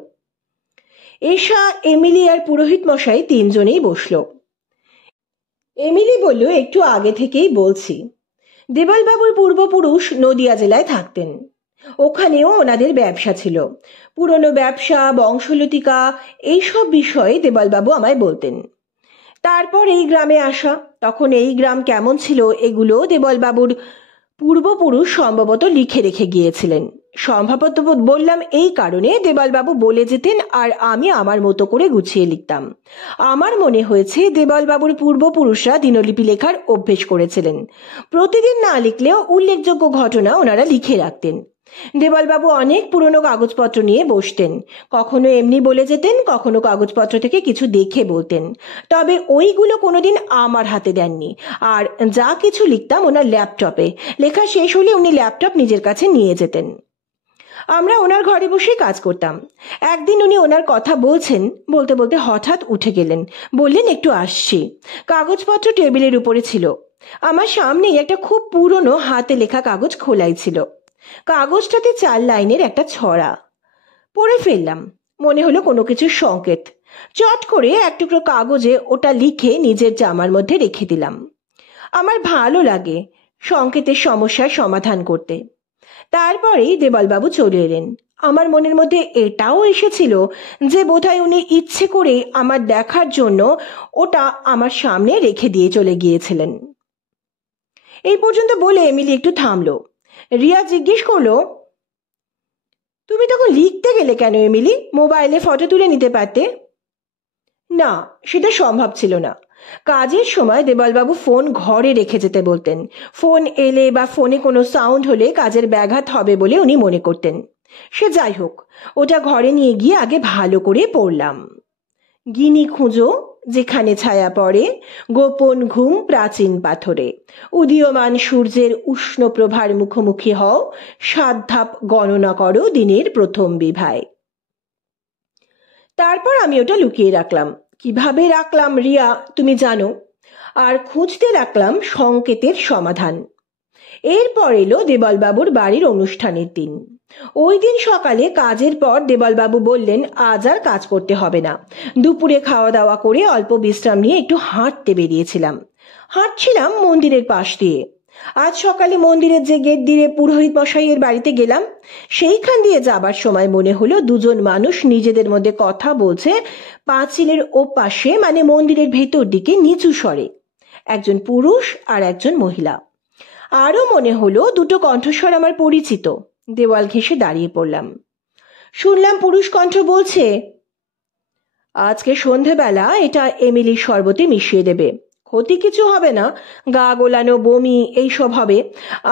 এশা, এমিলি আর পুরোহিত মশাই তিনজনেই বসল। এমিলি বলল, একটু আগে থেকেই বলছি। দেবলবাবুর পূর্বপুরুষ নদিয়া জেলায় থাকতেন। ওখানেও ওনাদের ব্যবসা ছিল, পুরনো ব্যবসা, বংশলতিকা, এইসব বিষয়ে দেবলবাবু আমায় বলতেন। তারপর এই গ্রামে আসা, তখন এই গ্রাম কেমন ছিল এগুলো দেবলবাবুর পূর্বপুরুষ সম্ভবত লিখে রেখে গিয়েছিলেন। সম্ভবত বললাম এই কারণে, দেবলবাবু বলে যেতেন আর আমি আমার মতো করে গুছিয়ে লিখতাম। আমার মনে হয়েছে দেবলবাবুর পূর্বপুরুষরা দিনলিপি লেখার অভ্যেস করেছিলেন। প্রতিদিন না লিখলেও উল্লেখযোগ্য ঘটনা ওনারা লিখে রাখতেন। দেবলবাবু অনেক পুরনো কাগজপত্র নিয়ে বসতেন, কখনো এমনি বলে যেতেন, কখনো কাগজপত্র থেকে কিছু দেখে বলতেন। তবে ওইগুলো কোনোদিন আমার হাতে দেননি। আর যা কিছু লিখতাম ওনার ল্যাপটপে, লেখা শেষ হলে উনি ল্যাপটপ নিজের কাছে নিয়ে যেতেন। আমরা ওনার ঘরে বসে কাজ করতাম। একদিন উনি ওনার কথা বলছেন, বলতে বলতে হঠাৎ উঠে গেলেন, বললেন একটু আসছি। কাগজপত্র টেবিলের উপরে ছিল। আমার সামনেই একটা খুব পুরনো হাতে লেখা কাগজ খোলাই ছিল। কাগজটাতে 4 লাইনের একটা ছড়া। পড়ে ফেললাম, মনে হলো কোনো কিছুর সংকেত। চট করে এক টুকরো কাগজে ওটা লিখে নিজের জামার মধ্যে রেখে দিলাম। আমার ভালো লাগে সংকেতের সমস্যার সমাধান করতে। তারপরেই দেবলবাবু চলে এলেন। আমার মনের মধ্যে এটাও এসেছিল যে বোধহয় উনি ইচ্ছে করে আমার দেখার জন্য ওটা আমার সামনে রেখে দিয়ে চলে গিয়েছিলেন। এই পর্যন্ত বলে এমিলি একটু থামলো। রিয়া জিজ্ঞেস করলো, তুমি তখন লিখতে গেলে কেন এমিলি? মোবাইলে ফটো তুলে নিতে পারতে। না, সেটা সম্ভব ছিল না। কাজের সময় দেবলবাবু ফোন ঘরে রেখে যেতে বলতেন। ফোন এলে বা ফোনে কোনো সাউন্ড হলে কাজের ব্যাঘাত হবে বলে উনি মনে করতেন। সে যাই হোক, ওটা ঘরে নিয়ে গিয়ে আগে ভালো করে পড়লাম। গিনি খুঁজো যেখানে ছায়া পড়ে, গোপন ঘুম প্রাচীন পাথরে, উদীয়মান সূর্যের উষ্ণ প্রভার মুখোমুখি হও, 7 ধাপ গণনা করো দিনের প্রথম বিভায়। তারপর আমি ওটা লুকিয়ে রাখলাম। কিভাবে রাখলাম রিয়া তুমি জানো। আর খুঁজতে রাখলাম সংকেতের সমাধান। এরপর এলো দেবলবাবুর বাড়ির অনুষ্ঠানের দিন। ওই দিন সকালে কাজের পর দেবলবাবু বললেন আজ আর কাজ করতে হবে না। দুপুরে খাওয়া দাওয়া করে অল্প বিশ্রাম নিয়ে একটু হাঁটতে বেরিয়েছিলাম। হাঁটছিলাম মন্দিরের পাশ দিয়ে। আজ সকালে মন্দিরের যে গেট দিয়ে পুরোহিত মশাইয়ের বাড়িতে গেলাম, সেইখান দিয়ে যাবার সময় মনে হলো দুজন মানুষ নিজেদের মধ্যে কথা বলছে পাঁচিলের ওপাশে, মানে মন্দিরের ভেতর দিকে নিচু স্বরে। একজন পুরুষ আর একজন মহিলা। আরো মনে হলো দুটো কণ্ঠস্বর আমার পরিচিত। দেওয়াল ঘেঁষে দাঁড়িয়ে পড়লাম। শুনলাম পুরুষ কণ্ঠ বলছে, আজকে সন্ধেবেলা এটা এমিলির শরবতে মিশিয়ে দেবে, ক্ষতি কিছু হবে না, গা গোলানো, বমি এইসব হবে।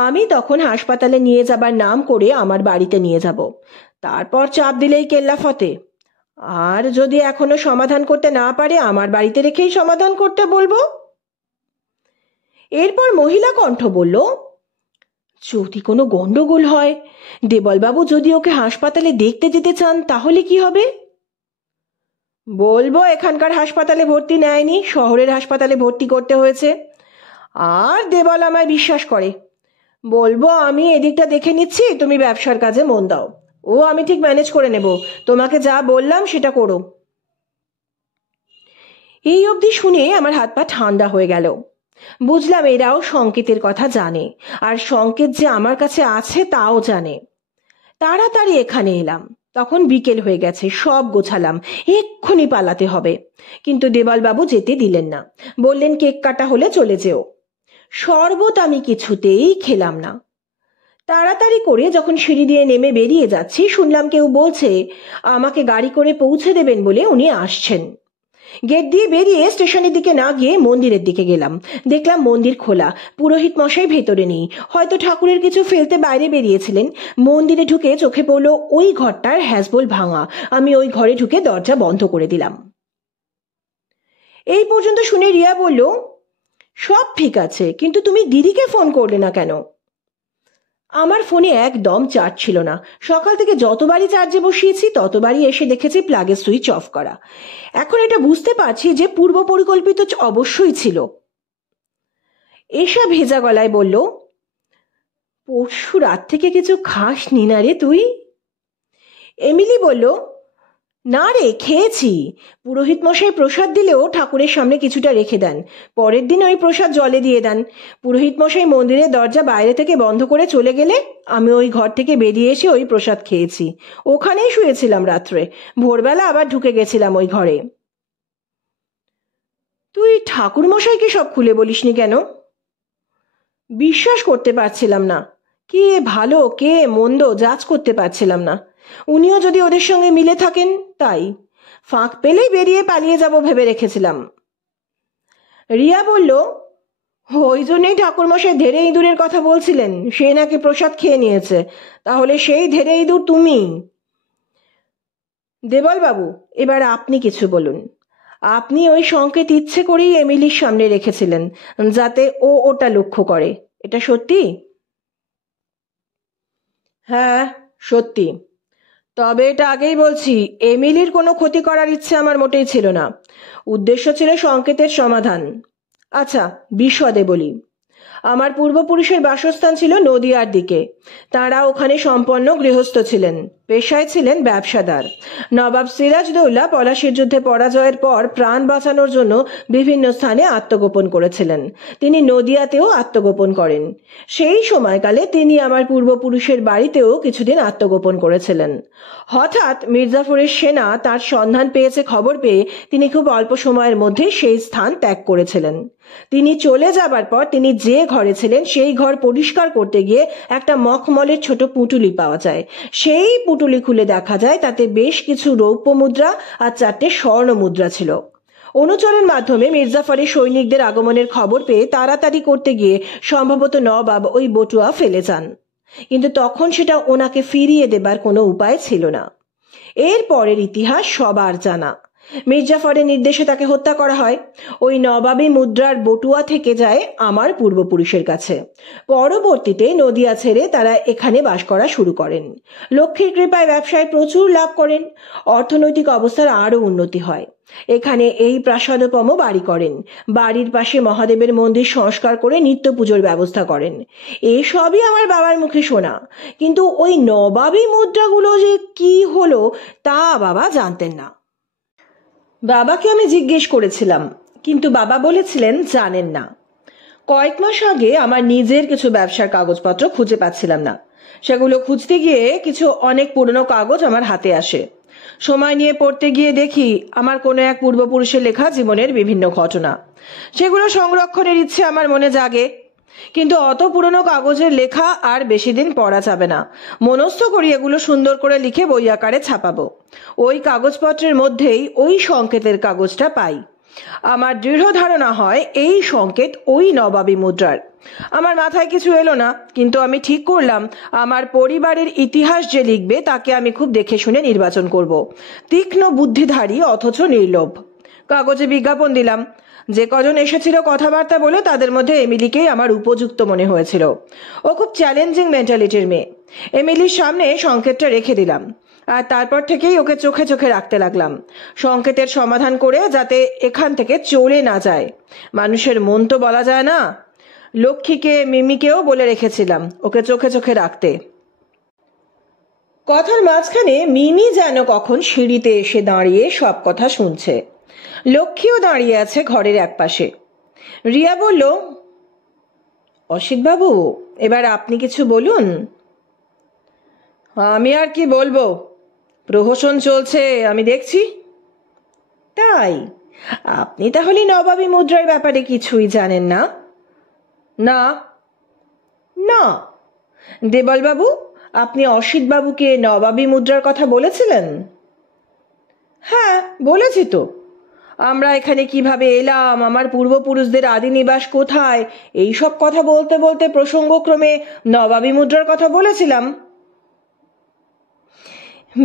আমি তখন হাসপাতালে নিয়ে যাবার নাম করে আমার বাড়িতে নিয়ে যাব, তারপর চাপ দিলেই কেল্লা ফতে। আর যদি এখনো সমাধান করতে না পারে আমার বাড়িতে রেখেই সমাধান করতে বলবো। এরপর মহিলা কণ্ঠ বলল, যদি কোনো গন্ডগোল হয়, দেবলবাবু যদি ওকে হাসপাতালে দেখতে যেতে চান তাহলে কি হবে? বলবো এখানকার হাসপাতালে ভর্তি নেয়নি, শহরের হাসপাতালে ভর্তি করতে হয়েছে। আর দেবল আমায় বিশ্বাস করে। বলবো আমি এদিকটা দেখে নিচ্ছি, তুমি ব্যবসার কাজে মন দাও, ও আমি ঠিক ম্যানেজ করে নেব, তোমাকে যা বললাম সেটা করো। এই অবধি শুনে আমার হাত পা ঠান্ডা হয়ে গেল। বুঝলাম এরাও সংকেতের কথা জানে, আর সংকেত যে আমার কাছে আছে তাও জানে। তাড়াতাড়ি এখানে এলাম। তখন বিকেল হয়ে গেছে, সব গোছালাম, এক্ষুনি পালাতে হবে। কিন্তু দেবালবাবু যেতে দিলেন না, বললেন কেক কাটা হলে চলে যেও। শরবত আমি কিছুতেই খেলাম না। তাড়াতাড়ি করে যখন সিঁড়ি দিয়ে নেমে বেরিয়ে যাচ্ছি, শুনলাম কেউ বলছে আমাকে গাড়ি করে পৌঁছে দেবেন বলে উনি আসছেন। গেট দিয়ে বেরিয়ে স্টেশনের দিকে না গিয়ে মন্দিরের দিকে গেলাম। দেখলাম মন্দির খোলা, পুরোহিত মশাই ভেতরে নেই, হয়তো ঠাকুরের কিছু ফেলতে বাইরে বেরিয়েছিলেন। মন্দিরে ঢুকে চোখে পড়লো ওই ঘরটার হ্যাজবোল ভাঙা। আমি ওই ঘরে ঢুকে দরজা বন্ধ করে দিলাম। এই পর্যন্ত শুনে রিয়া বলল, সব ঠিক আছে, কিন্তু তুমি দিদিকে ফোন করলে না কেন? আমার ফোনে একদম চার্জ ছিল না। সকাল থেকে যতবারই চার্জে বসিয়েছি ততবারই এসে দেখেছি প্লাগের সুইচ অফ করা। এখন এটা বুঝতে পারছি যে পূর্ব পরিকল্পিত অবশ্যই ছিল। এসা ভেজা গলায় বলল, পরশু রাত থেকে কিছু খাসনি না রে তুই? এমিলি বলল, না রে, খেয়েছি। পুরোহিত মশাই প্রসাদ দিলেও ঠাকুরের সামনে কিছুটা রেখে দেন, পরের দিন ওই প্রসাদ জলে দিয়ে দেন। পুরোহিত মশাই মন্দিরের দরজা বাইরে থেকে বন্ধ করে চলে গেলে আমি ওই ঘর থেকে বেরিয়ে এসে ওই প্রসাদ খেয়েছি। ওখানেই শুয়েছিলাম রাত্রে, ভোরবেলা আবার ঢুকে গেছিলাম ওই ঘরে। তুই ঠাকুর মশাইকে সব খুলে বলিসনি কেন? বিশ্বাস করতে পারছিলাম না, কে ভালো কে মন্দ জাজ করতে পারছিলাম না। উনিও যদি ওদের সঙ্গে মিলে থাকেন, তাই ফাঁক পেলেই বেরিয়ে পালিয়ে যাব ভেবে রেখেছিলাম। রিয়া বলল, ওই জন্যই ঠাকুরমশাই ধেড়ে ইঁদুরের কথা বলছিলেন, সে নাকি প্রসাদ খেয়ে নিয়েছে, তাহলে সেই ধেড়ে ইঁদুর তুমি। দেবলবাবু, এবার আপনি কিছু বলুন। আপনি ওই সংকেত ইচ্ছে করেই এমিলির সামনে রেখেছিলেন যাতে ও ওটা লক্ষ্য করে, এটা সত্যি? হ্যাঁ, সত্যি। তবে এটা আগেই বলছি, এমিলির কোনো ক্ষতি করার ইচ্ছে আমার মোটেই ছিল না। উদ্দেশ্য ছিল সংকেতের সমাধান। আচ্ছা, বিশদে বলি। আমার পূর্বপুরুষের বাসস্থান ছিল নদিয়ার দিকে। তাঁরা ওখানে সম্পন্ন গৃহস্থ ছিলেন, পেশায় ছিলেন ব্যবসাদার। নবাব সিরাজদৌল্লা পলাশির যুদ্ধে পরাজয়ের পর প্রাণ বাঁচানোর জন্য বিভিন্ন স্থানে আত্মগোপন করেছিলেন। তিনি নদিয়াতেও আত্মগোপন করেন। সেই সময়কালে তিনি আমার পূর্বপুরুষের বাড়িতেও কিছুদিন আত্মগোপন করেছিলেন। হঠাৎ মির্জাফরের সেনা তার সন্ধান পেয়েছে খবর পেয়ে তিনি খুব অল্প সময়ের মধ্যে সেই স্থান ত্যাগ করেছিলেন। তিনি চলে যাবার পর তিনি যে ঘরে ছিলেন সেই ঘর পরিষ্কার করতে গিয়ে একটা মখমলের ছোট পুঁটুলি পাওয়া যায়। সেই পুঁটুলি খুলে দেখা যায় তাতে বেশ কিছু রৌপ্য মুদ্রা আর 4টে স্বর্ণ মুদ্রা ছিল। অনুচরের মাধ্যমে মির্জাফরের সৈনিকদের আগমনের খবর পেয়ে তাড়াতাড়ি করতে গিয়ে সম্ভবত নবাব ওই বটুয়া ফেলে যান, কিন্তু তখন সেটা ওনাকে ফিরিয়ে দেবার কোনো উপায় ছিল না। এর পরের ইতিহাস সবার জানা। মির্জাফরের নির্দেশে তাকে হত্যা করা হয়। ওই নবাবী মুদ্রার বটুয়া থেকে যায় আমার পূর্বপুরুষের কাছে। পরবর্তীতে নদিয়া ছেড়ে তারা এখানে বাস করা শুরু করেন। লক্ষ্মীর কৃপায় ব্যবসায় প্রচুর লাভ করেন। অর্থনৈতিক অবস্থার আরও উন্নতি হয়। এখানে এই প্রাসাদোপম বাড়ি করেন। বাড়ির পাশে মহাদেবের মন্দির সংস্কার করে নিত্য পুজোর ব্যবস্থা করেন। এসবই আমার বাবার মুখে শোনা, কিন্তু ওই নবাবী মুদ্রাগুলো যে কি হলো তা বাবা জানতেন না। বাবাকে আমি জিজ্ঞেস করেছিলাম, কিন্তু বাবা বলেছিলেন জানেন না। কয়েক মাস আগে আমার নিজের কিছু ব্যবসার কাগজপত্র খুঁজে পাচ্ছিলাম না। সেগুলো খুঁজতে গিয়ে কিছু অনেক পুরনো কাগজ আমার হাতে আসে। সময় নিয়ে পড়তে গিয়ে দেখি আমার কোনো এক পূর্বপুরুষের লেখা জীবনের বিভিন্ন ঘটনা। সেগুলো সংরক্ষণের ইচ্ছে আমার মনে জাগে, কিন্তু অত পুরনো কাগজের লেখা আর বেশি দিন পড়া যাবে না। মনস্থ করি এগুলো সুন্দর করে লিখে বই আকারে ছাপাবো। ওই কাগজপত্রের মধ্যেই ওই সংকেতের কাগজটা পাই। আমার দৃঢ় ধারণা হয় এই সংকেত ওই নবাবী মুদ্রার। আমার মাথায় কিছু এলো না, কিন্তু আমি ঠিক করলাম আমার পরিবারের ইতিহাস যে লিখবে তাকে আমি খুব দেখে শুনে নির্বাচন করব। তীক্ষ্ণ বুদ্ধিধারী অথচ নির্লোভ। কাগজে বিজ্ঞাপন দিলাম। যে কজন এসেছিল কথাবার্তা বলে তাদের মধ্যে এমিলিকেই আমার উপযুক্ত মনে হয়েছিল। ও খুব চ্যালেঞ্জিং মেন্টালিটির মেয়ে। এমিলির সামনে সংকেতটা রেখে দিলাম, আর তারপর থেকেই ওকে চোখে চোখে রাখতে লাগলাম, সংকেতের সমাধান করে যাতে এখান থেকে চলে না যায়। মানুষের মন তো বলা যায় না। লক্ষ্মীকে মিমিকেও বলে রেখেছিলাম ওকে চোখে চোখে রাখতে। কথার মাঝখানে মিমি যেন কখন সিঁড়িতে এসে দাঁড়িয়ে সব কথা শুনছে। লক্ষ্মীও দাঁড়িয়ে আছে ঘরের একপাশে। রিয়া বলল, অসিত বাবু, এবার আপনি কিছু বলুন। আমি আর কি বলবো, প্রহসন চলছে আমি দেখছি। তাই? আপনি তাহলে নবাবী মুদ্রার ব্যাপারে কিছুই জানেন না? না। না? দেবল বাবু, আপনি অসিত বাবুকে নবাবী মুদ্রার কথা বলেছিলেন? হ্যাঁ, বলেছি তো। আমরা এখানে কিভাবে এলাম, আমার পূর্বপুরুষদের আদি নিবাস কোথায়, এই সব কথা বলতে বলতে প্রসঙ্গক্রমে নবাবী মুদ্রার কথা বলেছিলাম।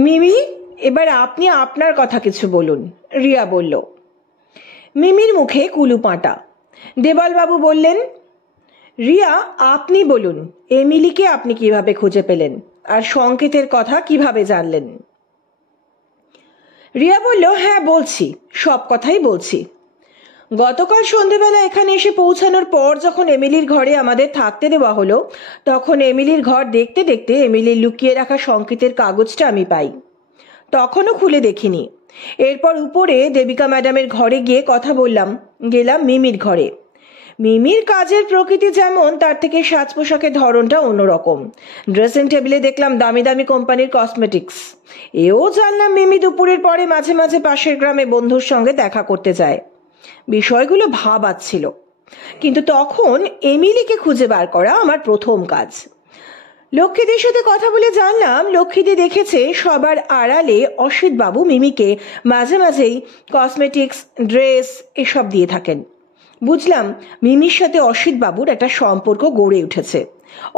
মিমি, এবার আপনি আপনার কথা কিছু বলুন, রিয়া বলল। মিমির মুখে কুলুপাঁটা। দেবলবাবু বললেন, রিয়া, আপনি বলুন, এমিলিকে আপনি কিভাবে খুঁজে পেলেন আর সংকেতের কথা কিভাবে জানলেন? রিয়া বলল, হ্যাঁ বলছি, সব কথাই বলছি। গতকাল সন্ধেবেলা এখানে এসে পৌঁছানোর পর যখন এমিলির ঘরে আমাদের থাকতে দেওয়া হলো, তখন এমিলির ঘর দেখতে দেখতে এমিলির লুকিয়ে রাখা সংকেতের কাগজটা আমি পাই। তখনও খুলে দেখিনি। এরপর উপরে দেবিকা ম্যাডামের ঘরে গিয়ে কথা বললাম। গেলাম মিমির ঘরে। মিমির কাজের প্রকৃতি যেমন, তার থেকে সাজ পোশাকের ধরনটা অন্যরকম। ড্রেসিং টেবিলে দেখলাম দামি দামি কোম্পানির কসমেটিক্স। এও জানলাম মিমি দুপুরের পরে মাঝে মাঝে পাশের গ্রামে বন্ধুর সঙ্গে দেখা করতে যায়। বিষয়গুলো ভাবাচ্ছিল, কিন্তু তখন এমিলিকে খুঁজে বার করা আমার প্রথম কাজ। লক্ষ্মীদের সাথে কথা বলে জানলাম লক্ষ্মীদি দেখেছে সবার আড়ালে অসিত বাবু মিমিকে মাঝে মাঝেই কসমেটিক্স, ড্রেস এসব দিয়ে থাকেন। বুঝলাম মিমির সাথে অসিত বাবুর একটা সম্পর্ক গড়ে উঠেছে।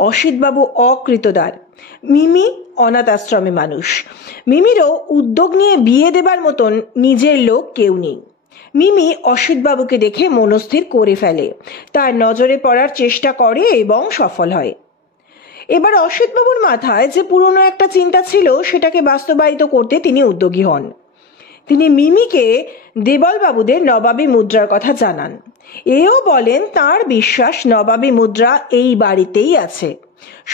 অসিত বাবু অকৃতদার, মিমি অনাথ আশ্রমে মানুষ। মিমিরও উদ্যোগ নিয়ে বিয়ে দেবার মতন নিজের লোক কেউ নেই। মিমি অসিত বাবুকে দেখে মনস্থির করে ফেলে, তার নজরে পড়ার চেষ্টা করে এবং সফল হয়। এবার অসিত বাবুর মাথায় যে পুরনো একটা চিন্তা ছিল সেটাকে বাস্তবায়িত করতে তিনি উদ্যোগী হন। তিনি মিমিকে দেবল বাবুদের নবাবী মুদ্রার কথা জানান। এও বলেন তার বিশ্বাস নবাবী মুদ্রা এই বাড়িতেই আছে,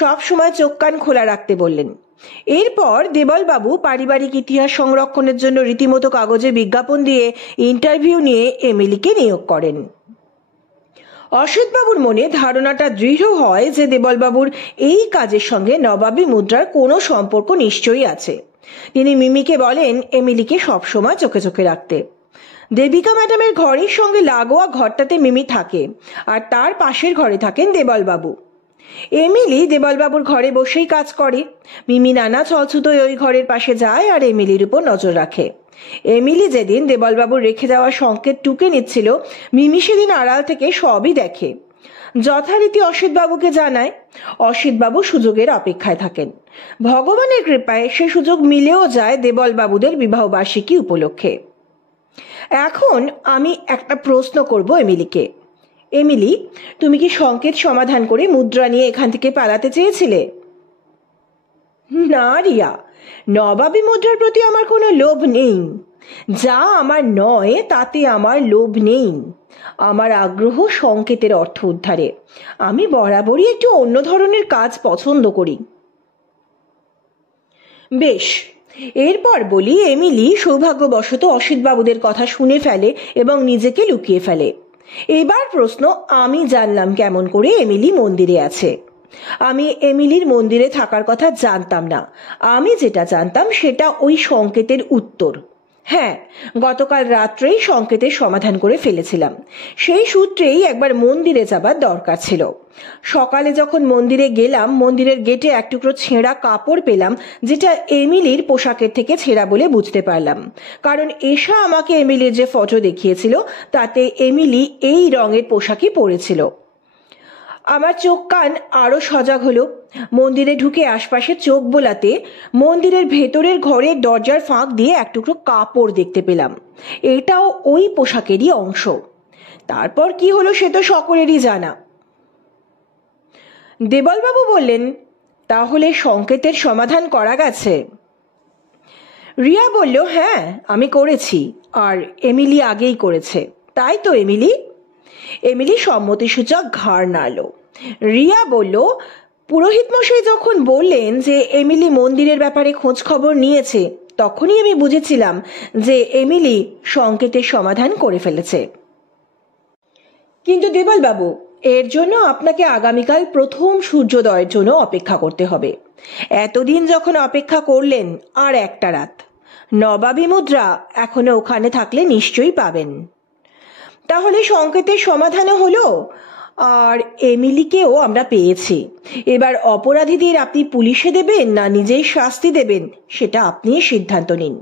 সব সময় চোখ কান খোলা রাখতে বললেন। এরপর দেবল বাবু পারিবারিক ইতিহাস সংরক্ষণের জন্য রীতিমতো কাগজে বিজ্ঞাপন দিয়ে ইন্টারভিউ নিয়ে এমিলিকে নিয়োগ করেন। অসিত বাবুর মনে ধারণাটা দৃঢ় হয় যে দেবলবাবুর এই কাজের সঙ্গে নবাবী মুদ্রার কোনো সম্পর্ক নিশ্চয়ই আছে। তিনি মিমিকে বলেন এমিলিকে সবসময় চোখে চোখে রাখতে। দেবিকা ম্যাডামের ঘরের সঙ্গে লাগোয়া ঘরটাতে মিমি থাকে, আর তার পাশের ঘরে থাকেন দেবলবাবু। এমিলি দেবলবাবুর ঘরে বসেই কাজ করে। মিমি নানা ছলছুতোয় ওই ঘরের পাশে যায় আর এমিলির উপর নজর রাখে। এমিলি যেদিন দেবলবাবুর রেখে যাওয়া সংকেত টুকে নিচ্ছিল, মিমি সেদিন আড়াল থেকে সবই দেখে। যথারীতি অসিত বাবুকে জানায়। অসিত বাবু সুযোগের অপেক্ষায় থাকেন। ভগবানের কৃপায় সে সুযোগ মিলেও যায় দেবলবাবুদের বিবাহবার্ষিকী উপলক্ষে। এখন আমি একটা প্রশ্ন করব এমিলিকে। এমিলি, তুমি কি সংকেত সমাধান করে মুদ্রা নিয়ে এখান থেকে পালাতে চেয়েছিলে? না রিয়া, নবাবী মুদ্রার প্রতি আমার কোনো লোভ নেই। যা আমার নয় তাতে আমার লোভ নেই। আমার আগ্রহ সংকেতের অর্থ উদ্ধারে। আমি বরাবরই একটু অন্য ধরনের কাজ পছন্দ করি। বেশ, এরপর বলি এমিলি সৌভাগ্যবশত অসিত বাবুদের কথা শুনে ফেলে এবং নিজেকে লুকিয়ে ফেলে। এবার প্রশ্ন, আমি জানলাম কেমন করে এমিলি মন্দিরে আছে? আমি এমিলির মন্দিরে থাকার কথা জানতাম না। আমি যেটা জানতাম সেটা ওই সংকেতের উত্তর। হ্যাঁ, গতকাল রাত্রেই সংকেতের সমাধান করে ফেলেছিলাম। সেই সূত্রেই একবার মন্দিরে যাবার দরকার ছিল। সকালে যখন মন্দিরে গেলাম, মন্দিরের গেটে এক টুকরো ছেঁড়া কাপড় পেলাম, যেটা এমিলির পোশাকের থেকে ছেঁড়া বলে বুঝতে পারলাম। কারণ এশা আমাকে এমিলির যে ফটো দেখিয়েছিল তাতে এমিলি এই রঙের পোশাকই পরেছিল। আমার চোখ কান আরো সজাগ হলো। মন্দিরে ঢুকে আশপাশে চোখ বোলাতে মন্দিরের ভেতরের ঘরের দরজার ফাঁক দিয়ে এক টুকরো কাপড় দেখতে পেলাম। এটাও ওই পোশাকেরই অংশ। তারপর কি হলো সে তো সকলেরই জানা। দেবলবাবু বললেন, তাহলে সংকেতের সমাধান করা গেছে? রিয়া বলল, হ্যাঁ আমি করেছি, আর এমিলি আগেই করেছে। তাই তো এমিলি? এমিলি সম্মতিসূচক ঘাড় নাড়ল। রিয়া বলল, পুরোহিত মশাই যখন বললেন যে এমিলি মন্দিরের ব্যাপারে খোঁজ খবর নিয়েছে, তখনই আমি বুঝেছিলাম যে এমিলি সংকেতের সমাধান করে ফেলেছে। কিন্তু দেবলবাবু, এর জন্য আপনাকে আগামীকাল প্রথম সূর্যোদয়ের জন্য অপেক্ষা করতে হবে। এতদিন যখন অপেক্ষা করলেন, আর একটা রাত। নবাবী মুদ্রা এখনো ওখানে থাকলে নিশ্চয়ই পাবেন। তাহলে সংকেতের সমাধানও হলো, আর এমিলিকেও আমরা পেয়েছি। এবার অপরাধীদের আপনি পুলিশে দেবেন না নিজেই শাস্তি দেবেন, সেটা আপনি সিদ্ধান্ত নিন।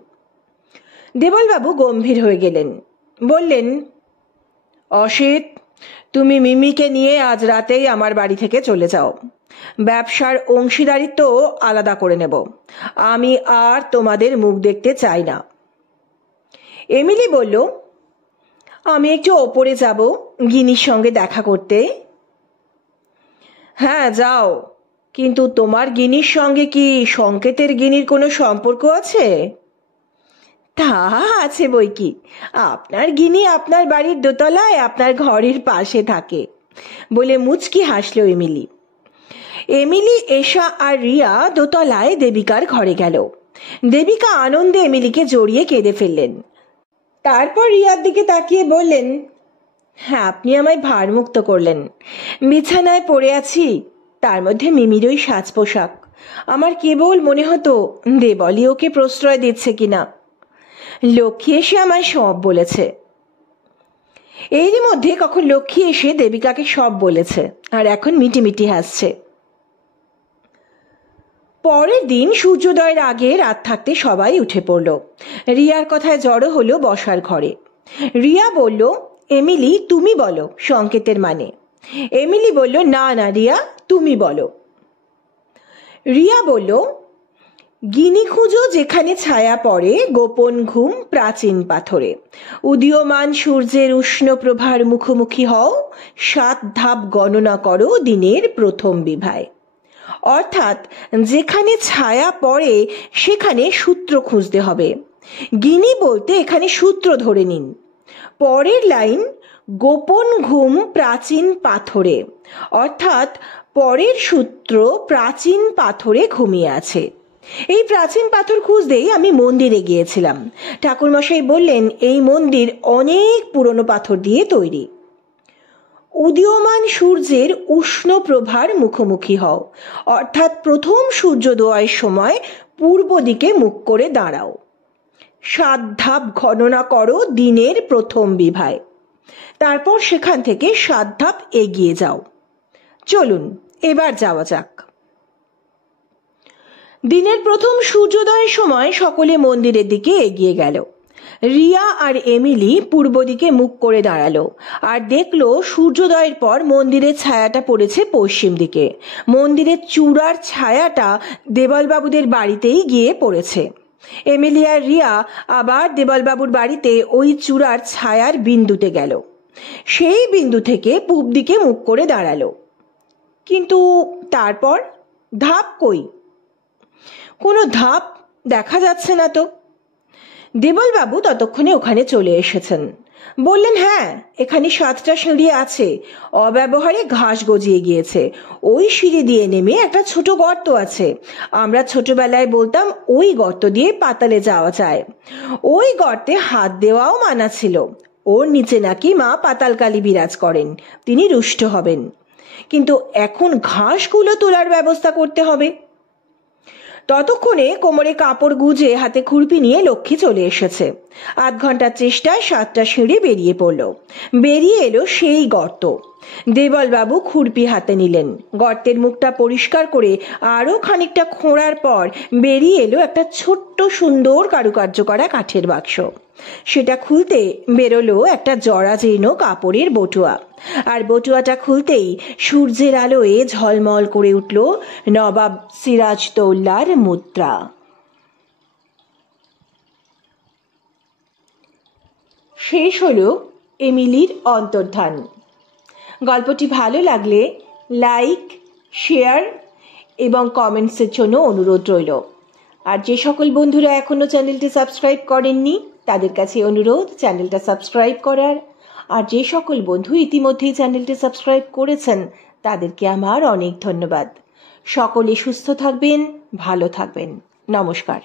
দেবলবাবু গম্ভীর হয়ে গেলেন। বললেন, অসিত, তুমি মিমিকে নিয়ে আজ রাতেই আমার বাড়ি থেকে চলে যাও। ব্যবসার অংশীদারিত্ব আলাদা করে নেব। আমি আর তোমাদের মুখ দেখতে চাই না। এমিলি বলল, আমি একটু ওপরে যাব গিনির সঙ্গে দেখা করতে। হ্যাঁ যাও, কিন্তু তোমার গিনির সঙ্গে কি সংকেতের গিনির কোনো সম্পর্ক আছে? তা আছে বই কি, আপনার গিনি আপনার বাড়ির দোতলায় আপনার ঘরের পাশে থাকে, বলে মুচকি হাসলো এমিলি। এমিলি, এশা আর রিয়া দোতলায় দেবিকার ঘরে গেল। দেবিকা আনন্দে এমিলিকে জড়িয়ে কেঁদে ফেললেন। তারপর রিয়ার দিকে তাকিয়ে বললেন, হ্যাঁ আপনি আমায় ভারমুক্ত করলেন। বিছানায় পড়ে আছি, তার মধ্যে মিমিরই সাজ পোশাক। আমার কেবল মনে হতো দেবলি ওকে প্রশ্রয় দিচ্ছে কিনা। লক্ষ্মী এসে আমায় সব বলেছে। এরই মধ্যে কখন লক্ষ্মী এসে দেবিকাকে সব বলেছে, আর এখন মিটিমিটি হাসছে। পরের দিন সূর্যোদয়ের আগে রাত থাকতে সবাই উঠে পড়ল। রিয়ার কথায় জড়ো হলো বসার ঘরে। রিয়া বলল, এমিলি তুমি বলো সংকেতের মানে। এমিলি বলল, না না রিয়া, তুমি বলো। রিয়া বলল, গিনি খুঁজো যেখানে ছায়া পড়ে গোপন ঘুম প্রাচীন পাথরে, উদীয়মান সূর্যের উষ্ণ প্রভার মুখোমুখি হও, 7 ধাপ গণনা করো দিনের প্রথম বিভায়। অর্থাৎ যেখানে ছায়া পড়ে সেখানে সূত্র খুঁজতে হবে। গিনি বলতে এখানে সূত্র ধরে নিন। পরের লাইন, গোপন ঘুম প্রাচীন পাথরে, অর্থাৎ পরের সূত্র প্রাচীন পাথরে ঘুমিয়ে আছে। এই প্রাচীন পাথর খুঁজতেই আমি মন্দিরে গিয়েছিলাম। ঠাকুরমশাই বললেন এই মন্দির অনেক পুরনো পাথর দিয়ে তৈরি। উদীয়মান সূর্যের উষ্ণ প্রভার মুখোমুখি হও, অর্থাৎ প্রথম সূর্যোদয়ের সময় পূর্ব দিকে মুখ করে দাঁড়াও। 7 ধাপ গণনা করো দিনের প্রথম বিভায়। তারপর সেখান থেকে 7 ধাপ এগিয়ে যাও। চলুন এবার যাওয়া যাক। দিনের প্রথম সূর্যোদয়ের সময় সকলে মন্দিরের দিকে এগিয়ে গেল। রিয়া আর এমিলি পূর্ব দিকে মুখ করে দাঁড়ালো আর দেখলো সূর্যোদয়ের পর মন্দিরের ছায়াটা পড়েছে পশ্চিম দিকে। মন্দিরের চূড়ার ছায়াটা দেবলবাবুদের বাড়িতেই গিয়ে পড়েছে। এমিলি আর রিয়া আবার দেবলবাবুর বাড়িতে ওই চূড়ার ছায়ার বিন্দুতে গেল। সেই বিন্দু থেকে পূব দিকে মুখ করে দাঁড়ালো। কিন্তু তারপর ধাপ কই? কোনো ধাপ দেখা যাচ্ছে না তো। দেবলবাবু ততক্ষণে ওখানে চলে এসেছেন। বললেন, হ্যাঁ এখানে 7টা সিঁড়ি আছে, অব্যবহারে ঘাস গজিয়ে গিয়েছে। ওই সিঁড়ি দিয়ে নেমে একটা ছোট গর্ত আছে। আমরা ছোটবেলায় বলতাম ওই গর্ত দিয়ে পাতালে যাওয়া যায়। ওই গর্তে হাত দেওয়াও মানা ছিল। ওর নিচে নাকি মা পাতালকালী বিরাজ করেন, তিনি রুষ্ট হবেন। কিন্তু এখন ঘাসগুলো তোলার ব্যবস্থা করতে হবে। ততক্ষণে কোমরে কাপড় গুজে হাতে খুরপি নিয়ে লক্ষ্মী চলে এসেছে। আধ ঘন্টার চেষ্টায় 7টা সিঁড়ি বেরিয়ে পড়ল। বেরিয়ে এলো সেই গর্ত। দেবলবাবু খুরপি হাতে নিলেন। গর্তের মুখটা পরিষ্কার করে আরো খানিকটা খোঁড়ার পর বেরিয়ে এলো একটা ছোট্ট সুন্দর কারুকার্য করা কাঠের বাক্স। সেটা খুলতে বেরোলো একটা জরাজীর্ণ কাপড়ের বটুয়া। আর বটুয়াটা খুলতেই সূর্যের আলোয় ঝলমল করে উঠল নবাব সিরাজদৌল্লার মুদ্রা। শেষ হলো এমিলির অন্তর্ধান। গল্পটি ভালো লাগলে লাইক, শেয়ার এবং কমেন্টসের জন্য অনুরোধ রইল। আর যে সকল বন্ধুরা এখনো চ্যানেলটি সাবস্ক্রাইব করেননি তাদের কাছে অনুরোধ চ্যানেলটা সাবস্ক্রাইব করার। আর যে সকল বন্ধু ইতিমধ্যেই চ্যানেলটি সাবস্ক্রাইব করেছেন তাদেরকে আমার অনেক ধন্যবাদ। সকলে সুস্থ থাকবেন, ভালো থাকবেন। নমস্কার।